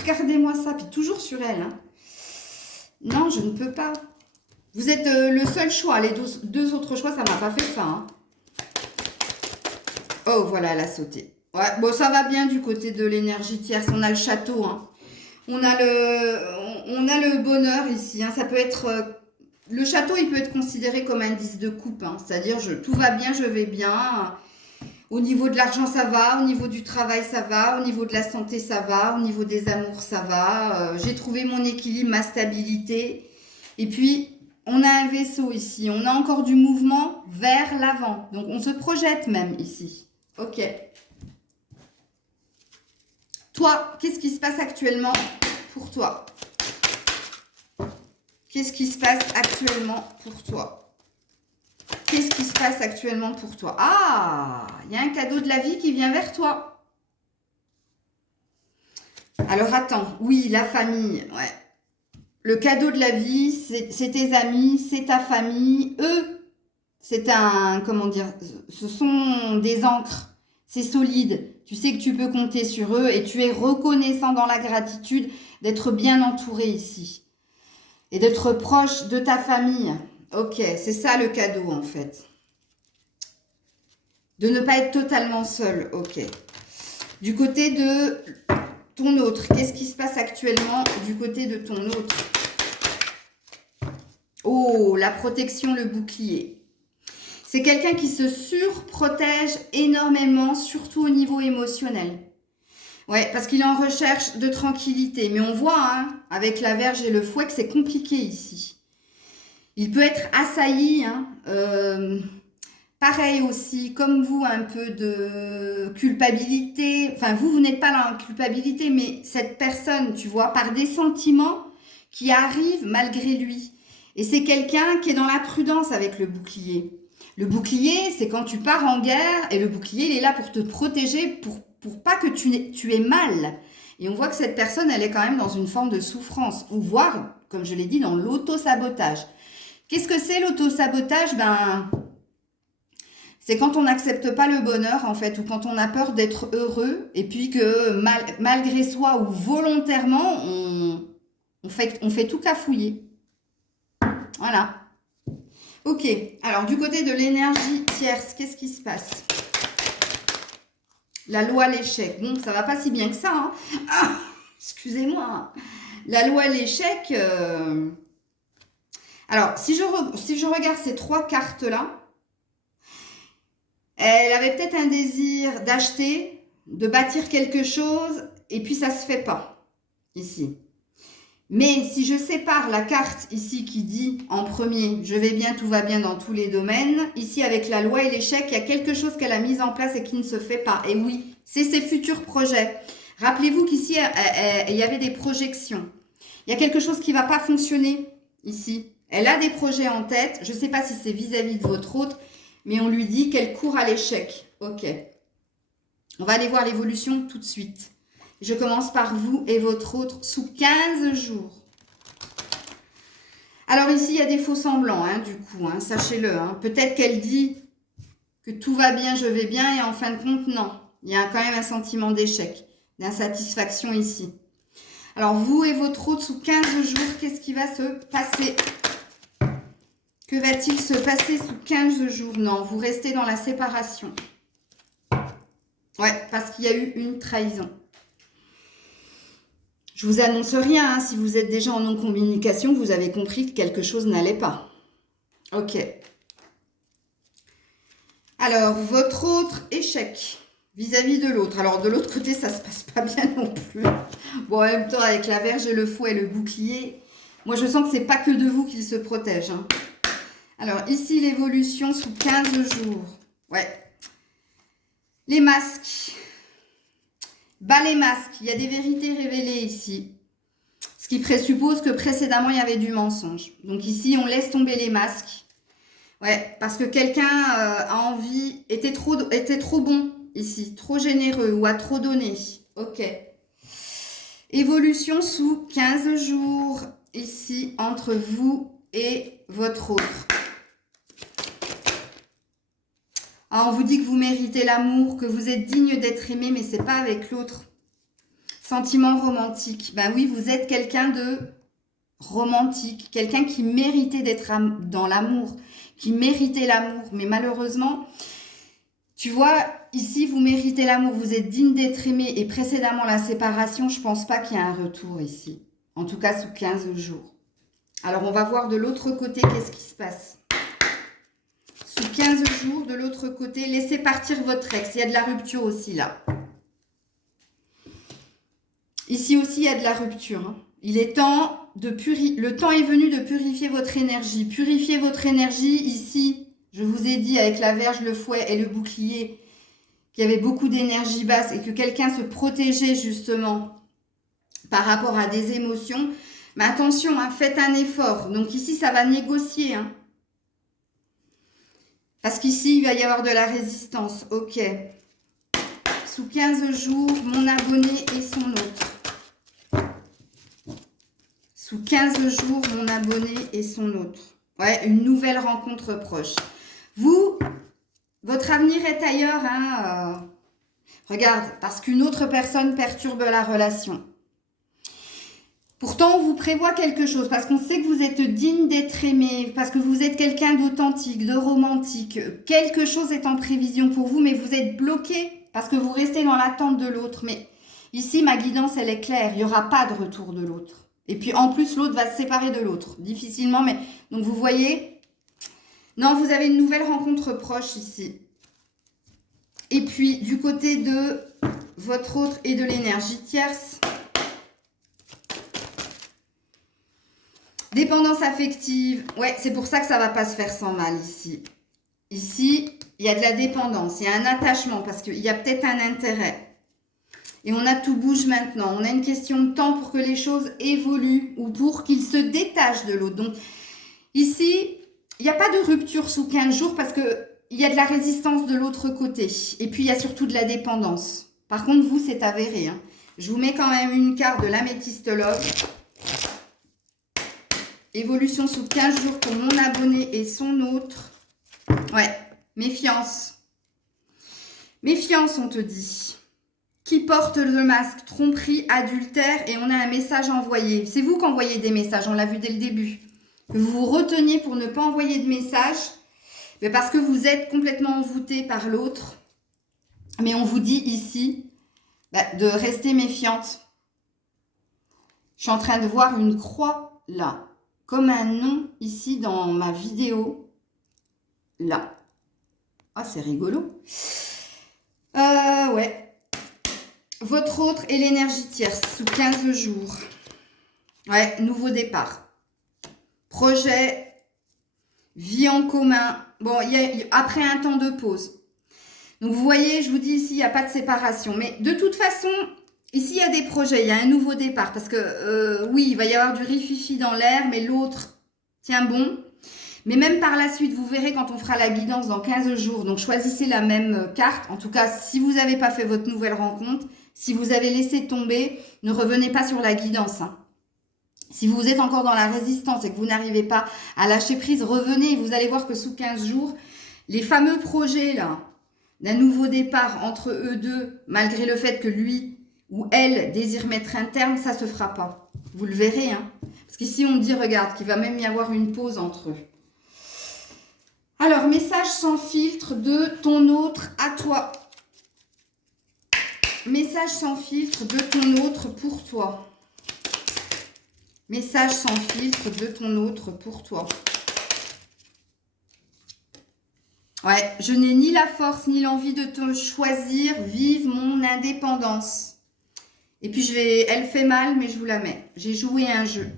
Regardez-moi ça, puis toujours sur elle, Non, je ne peux pas. Vous êtes le seul choix. Les deux autres choix, ça m'a pas fait faim, Oh, voilà, elle a sauté. Ouais, bon, ça va bien du côté de l'énergie tierce. On a le château, On a le bonheur ici, Ça peut être... le château, il peut être considéré comme un 10 de coupe, C'est-à-dire, tout va bien, je vais bien. Au niveau de l'argent, ça va. Au niveau du travail, ça va. Au niveau de la santé, ça va. Au niveau des amours, ça va. J'ai trouvé mon équilibre, ma stabilité. Et puis, on a un vaisseau ici. On a encore du mouvement vers l'avant. Donc, on se projette même ici. Ok. Toi, qu'est-ce qui se passe actuellement pour toi? Qu'est-ce qui se passe actuellement pour toi? Qu'est-ce qui se passe actuellement pour toi? Ah, il y a un cadeau de la vie qui vient vers toi. Alors, attends. Oui, la famille, ouais. Le cadeau de la vie, c'est tes amis, c'est ta famille. Eux, c'est comment dire, ce sont des ancres. C'est solide. Tu sais que tu peux compter sur eux et tu es reconnaissant dans la gratitude d'être bien entouré ici. Et d'être proche de ta famille. Ok, c'est ça le cadeau en fait. De ne pas être totalement seul, ok. Du côté de ton autre, qu'est-ce qui se passe actuellement du côté de ton autre? Oh, la protection, le bouclier. C'est quelqu'un qui se surprotège énormément, surtout au niveau émotionnel. Ouais, parce qu'il est en recherche de tranquillité. Mais on voit, hein, avec la Vierge et le fouet, que c'est compliqué ici. Il peut être assailli, hein, pareil aussi, comme vous, un peu de culpabilité. Enfin, vous n'êtes pas dans la culpabilité, mais cette personne, tu vois, par des sentiments qui arrivent malgré lui. Et c'est quelqu'un qui est dans la prudence avec le bouclier. Le bouclier, c'est quand tu pars en guerre, et le bouclier, il est là pour te protéger, pour pas que tu aies mal. Et on voit que cette personne, elle est quand même dans une forme de souffrance, ou voire, comme je l'ai dit, dans l'auto-sabotage. Qu'est-ce que c'est l'auto-sabotage? Ben, c'est quand on n'accepte pas le bonheur, en fait, ou quand on a peur d'être heureux, et puis que malgré soi ou volontairement, on fait tout cafouiller. Voilà. Ok, alors du côté de l'énergie tierce, qu'est-ce qui se passe? La loi l'échec. Bon, ça va pas si bien que ça. Hein. Ah, excusez-moi. La loi l'échec. Alors, si je regarde ces trois cartes-là, elle avait peut-être un désir d'acheter, de bâtir quelque chose, et puis ça se fait pas, ici. Mais si je sépare la carte ici qui dit en premier, je vais bien, tout va bien dans tous les domaines, ici avec la loi et l'échec, il y a quelque chose qu'elle a mis en place et qui ne se fait pas. Et oui, c'est ses futurs projets. Rappelez-vous qu'ici, il y avait des projections. Il y a quelque chose qui ne va pas fonctionner ici. Elle a des projets en tête. Je ne sais pas si c'est vis-à-vis de votre autre, mais on lui dit qu'elle court à l'échec. Ok. On va aller voir l'évolution tout de suite. Je commence par vous et votre autre sous 15 jours. Alors ici, il y a des faux semblants, hein, du coup, hein, sachez-le. Hein. Peut-être qu'elle dit que tout va bien, je vais bien, et en fin de compte, non. Il y a quand même un sentiment d'échec, d'insatisfaction ici. Alors, vous et votre autre sous 15 jours, qu'est-ce qui va se passer? Que va-t-il se passer sous 15 jours? Non, vous restez dans la séparation. Ouais, parce qu'il y a eu une trahison. Je vous annonce rien, hein, si vous êtes déjà en non-communication, vous avez compris que quelque chose n'allait pas. Ok. Alors, votre autre échec vis-à-vis de l'autre. Alors, de l'autre côté, ça se passe pas bien non plus. Bon, en même temps, avec la Vierge et le fouet et le bouclier, moi, je sens que c'est pas que de vous qu'il se protège. Hein. Alors, ici, l'évolution sous 15 jours. Ouais. Les masques. Bas les masques, il y a des vérités révélées ici. Ce qui présuppose que précédemment, il y avait du mensonge. Donc ici, on laisse tomber les masques. Ouais, parce que quelqu'un a envie, était trop bon ici, trop généreux ou a trop donné. Ok. Évolution sous 15 jours ici entre vous et votre autre. Ah, on vous dit que vous méritez l'amour, que vous êtes digne d'être aimé, mais c'est pas avec l'autre. Sentiment romantique. Ben oui, vous êtes quelqu'un de romantique, quelqu'un qui méritait d'être dans l'amour, qui méritait l'amour. Mais malheureusement, tu vois, ici, vous méritez l'amour, vous êtes digne d'être aimé. Et précédemment, la séparation, je pense pas qu'il y ait un retour ici. En tout cas, sous 15 jours. Alors, on va voir de l'autre côté qu'est-ce qui se passe. Sous 15 jours, de l'autre côté, laissez partir votre ex. Il y a de la rupture aussi, là. Ici aussi, il y a de la rupture. Hein. Il est temps le temps est venu de purifier votre énergie. Purifier votre énergie, ici, je vous ai dit, avec la Vierge, le fouet et le bouclier, qu'il y avait beaucoup d'énergie basse et que quelqu'un se protégeait, justement, par rapport à des émotions. Mais attention, hein, faites un effort. Donc ici, ça va négocier, hein. Parce qu'ici, il va y avoir de la résistance. Ok. Sous 15 jours, mon abonné et son autre. Sous 15 jours, mon abonné et son autre. Ouais, une nouvelle rencontre proche. Vous, votre avenir est ailleurs. Hein, regarde, parce qu'une autre personne perturbe la relation. Pourtant, on vous prévoit quelque chose parce qu'on sait que vous êtes digne d'être aimé, parce que vous êtes quelqu'un d'authentique, de romantique. Quelque chose est en prévision pour vous, mais vous êtes bloqué parce que vous restez dans l'attente de l'autre. Mais ici, ma guidance, elle est claire. Il n'y aura pas de retour de l'autre. Et puis, en plus, l'autre va se séparer de l'autre. Difficilement, mais... Donc, vous voyez... Non, vous avez une nouvelle rencontre proche ici. Et puis, du côté de votre autre et de l'énergie tierce... Dépendance affective, ouais, c'est pour ça que ça va pas se faire sans mal ici. Ici, il y a de la dépendance, il y a un attachement parce qu'il y a peut-être un intérêt. Et on a tout bouge maintenant. On a une question de temps pour que les choses évoluent ou pour qu'ils se détachent de l'autre. Donc, ici, il n'y a pas de rupture sous 15 jours parce qu'il y a de la résistance de l'autre côté. Et puis, il y a surtout de la dépendance. Par contre, vous, c'est avéré. Hein. Je vous mets quand même une carte de l'améthystologue. Évolution sous 15 jours pour mon abonné et son autre. Ouais, méfiance. Méfiance, on te dit. Qui porte le masque? Tromperie, adultère, et on a un message envoyé. C'est vous qui envoyez des messages, on l'a vu dès le début. Que vous vous reteniez pour ne pas envoyer de message, mais parce que vous êtes complètement envoûté par l'autre. Mais on vous dit ici de rester méfiante. Je suis en train de voir une croix là. Comme un nom ici dans ma vidéo. Là. Ah, c'est rigolo. Ouais. Votre autre et l'énergie tierce sous 15 jours. Ouais, nouveau départ. Projet, vie en commun. Bon, après un temps de pause. Donc, vous voyez, je vous dis ici, il n'y a pas de séparation. Mais de toute façon... Ici, il y a des projets, il y a un nouveau départ parce que, oui, il va y avoir du rififi dans l'air, mais l'autre tient bon. Mais même par la suite, vous verrez quand on fera la guidance dans 15 jours. Donc, choisissez la même carte. En tout cas, si vous n'avez pas fait votre nouvelle rencontre, si vous avez laissé tomber, ne revenez pas sur la guidance. Hein. Si vous êtes encore dans la résistance et que vous n'arrivez pas à lâcher prise, revenez et vous allez voir que sous 15 jours, les fameux projets là, d'un nouveau départ entre eux deux, malgré le fait que lui... ou elle désire mettre un terme, ça ne se fera pas. Vous le verrez. Hein. Parce qu'ici, on me dit, regarde, qu'il va même y avoir une pause entre eux. Alors, message sans filtre de ton autre à toi. Message sans filtre de ton autre pour toi. Message sans filtre de ton autre pour toi. Ouais, je n'ai ni la force ni l'envie de te choisir. Vive mon indépendance. Et puis, elle fait mal, mais je vous la mets. J'ai joué un jeu.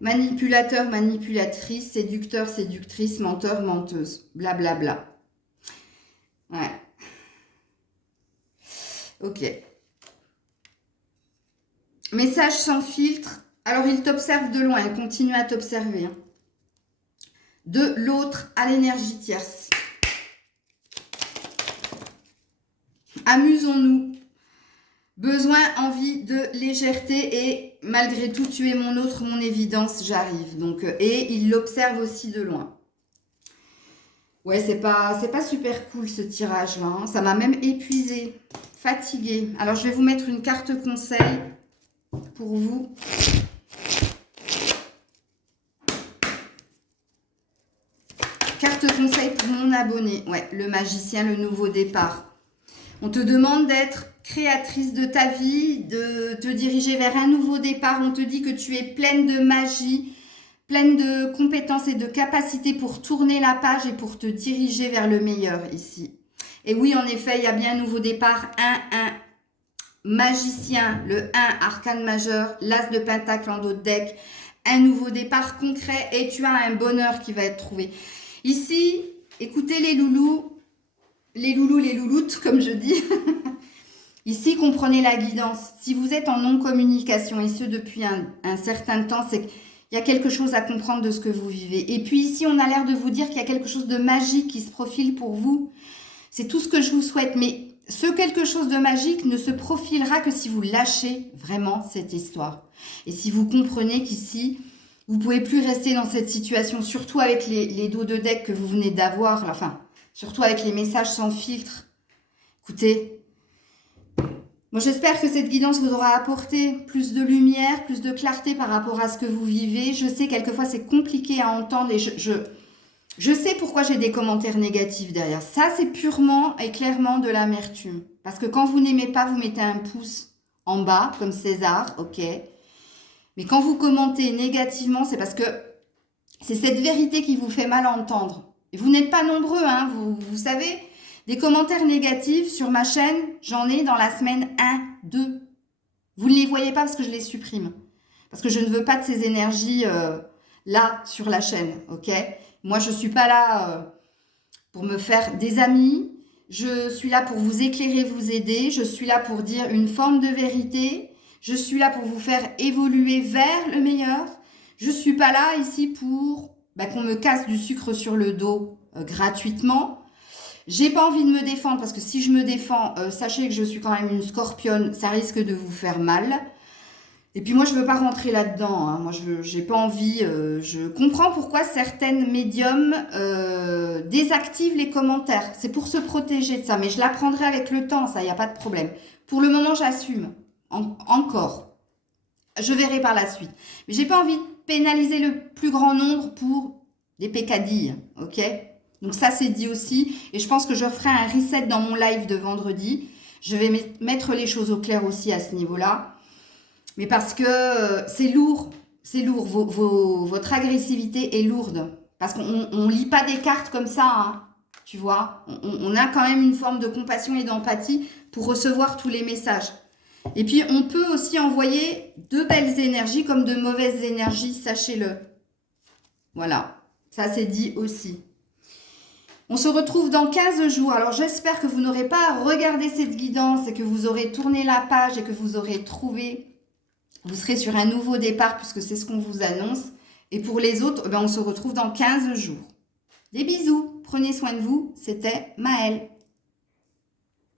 Manipulateur, manipulatrice, séducteur, séductrice, menteur, menteuse. Blablabla. Ouais. Ok. Message sans filtre. Alors, il t'observe de loin. Il continue à t'observer. Hein. De l'autre à l'énergie tierce. Amusons-nous. Besoin, envie de légèreté et malgré tout, tu es mon autre, mon évidence, j'arrive. Donc, et il l'observe aussi de loin. Ouais, c'est pas super cool ce tirage-là. Hein. Ça m'a même épuisée, fatiguée. Alors, je vais vous mettre une carte conseil pour vous. Carte conseil pour mon abonné. Ouais, le magicien, le nouveau départ. On te demande d'être créatrice de ta vie, de te diriger vers un nouveau départ. On te dit que tu es pleine de magie, pleine de compétences et de capacités pour tourner la page et pour te diriger vers le meilleur ici. Et oui, en effet, il y a bien un nouveau départ. 1, magicien, le 1, arcane majeur, l'as de pentacle en dos de deck. Un nouveau départ concret et tu as un bonheur qui va être trouvé. Ici, écoutez les loulous. Les loulous, les louloutes, comme je dis. Ici, comprenez la guidance. Si vous êtes en non-communication, et ce depuis un certain temps, c'est qu'il y a quelque chose à comprendre de ce que vous vivez. Et puis ici, on a l'air de vous dire qu'il y a quelque chose de magique qui se profile pour vous. C'est tout ce que je vous souhaite. Mais ce quelque chose de magique ne se profilera que si vous lâchez vraiment cette histoire. Et si vous comprenez qu'ici, vous ne pouvez plus rester dans cette situation, surtout avec les dos de deck que vous venez d'avoir, enfin... Surtout avec les messages sans filtre. Écoutez, Moi, j'espère que cette guidance vous aura apporté plus de lumière, plus de clarté par rapport à ce que vous vivez. Je sais, quelquefois, c'est compliqué à entendre et je sais pourquoi j'ai des commentaires négatifs derrière. Ça, c'est purement et clairement de l'amertume. Parce que quand vous n'aimez pas, vous mettez un pouce en bas, comme César, ok. Mais quand vous commentez négativement, c'est parce que c'est cette vérité qui vous fait mal entendre. Et vous n'êtes pas nombreux, hein. Vous savez, des commentaires négatifs sur ma chaîne, j'en ai dans la semaine 1, 2. Vous ne les voyez pas parce que je les supprime. Parce que je ne veux pas de ces énergies là, sur la chaîne, ok. Moi, je ne suis pas là pour me faire des amis. Je suis là pour vous éclairer, vous aider. Je suis là pour dire une forme de vérité. Je suis là pour vous faire évoluer vers le meilleur. Je ne suis pas là ici pour qu'on me casse du sucre sur le dos gratuitement. J'ai pas envie de me défendre parce que si je me défends, sachez que je suis quand même une scorpionne, ça risque de vous faire mal. Et puis moi, je veux pas rentrer là-dedans. Hein. Moi, j'ai pas envie. Je comprends pourquoi certaines médiums désactivent les commentaires. C'est pour se protéger de ça. Mais je l'apprendrai avec le temps, ça, il n'y a pas de problème. Pour le moment, j'assume. Encore. Je verrai par la suite. Mais j'ai pas envie de pénaliser le plus grand nombre pour des pécadilles. Ok ? Donc ça, c'est dit aussi. Et je pense que je ferai un reset dans mon live de vendredi. Je vais mettre les choses au clair aussi à ce niveau-là. Mais parce que c'est lourd. C'est lourd. Votre agressivité est lourde. Parce qu'on ne lit pas des cartes comme ça. Hein, tu vois. On a quand même une forme de compassion et d'empathie pour recevoir tous les messages. Et puis, on peut aussi envoyer de belles énergies comme de mauvaises énergies. Sachez-le. Voilà. Ça, c'est dit aussi. On se retrouve dans 15 jours. Alors, j'espère que vous n'aurez pas regardé cette guidance et que vous aurez tourné la page et que vous aurez trouvé. Vous serez sur un nouveau départ puisque c'est ce qu'on vous annonce. Et pour les autres, on se retrouve dans 15 jours. Des bisous. Prenez soin de vous. C'était Maëlle.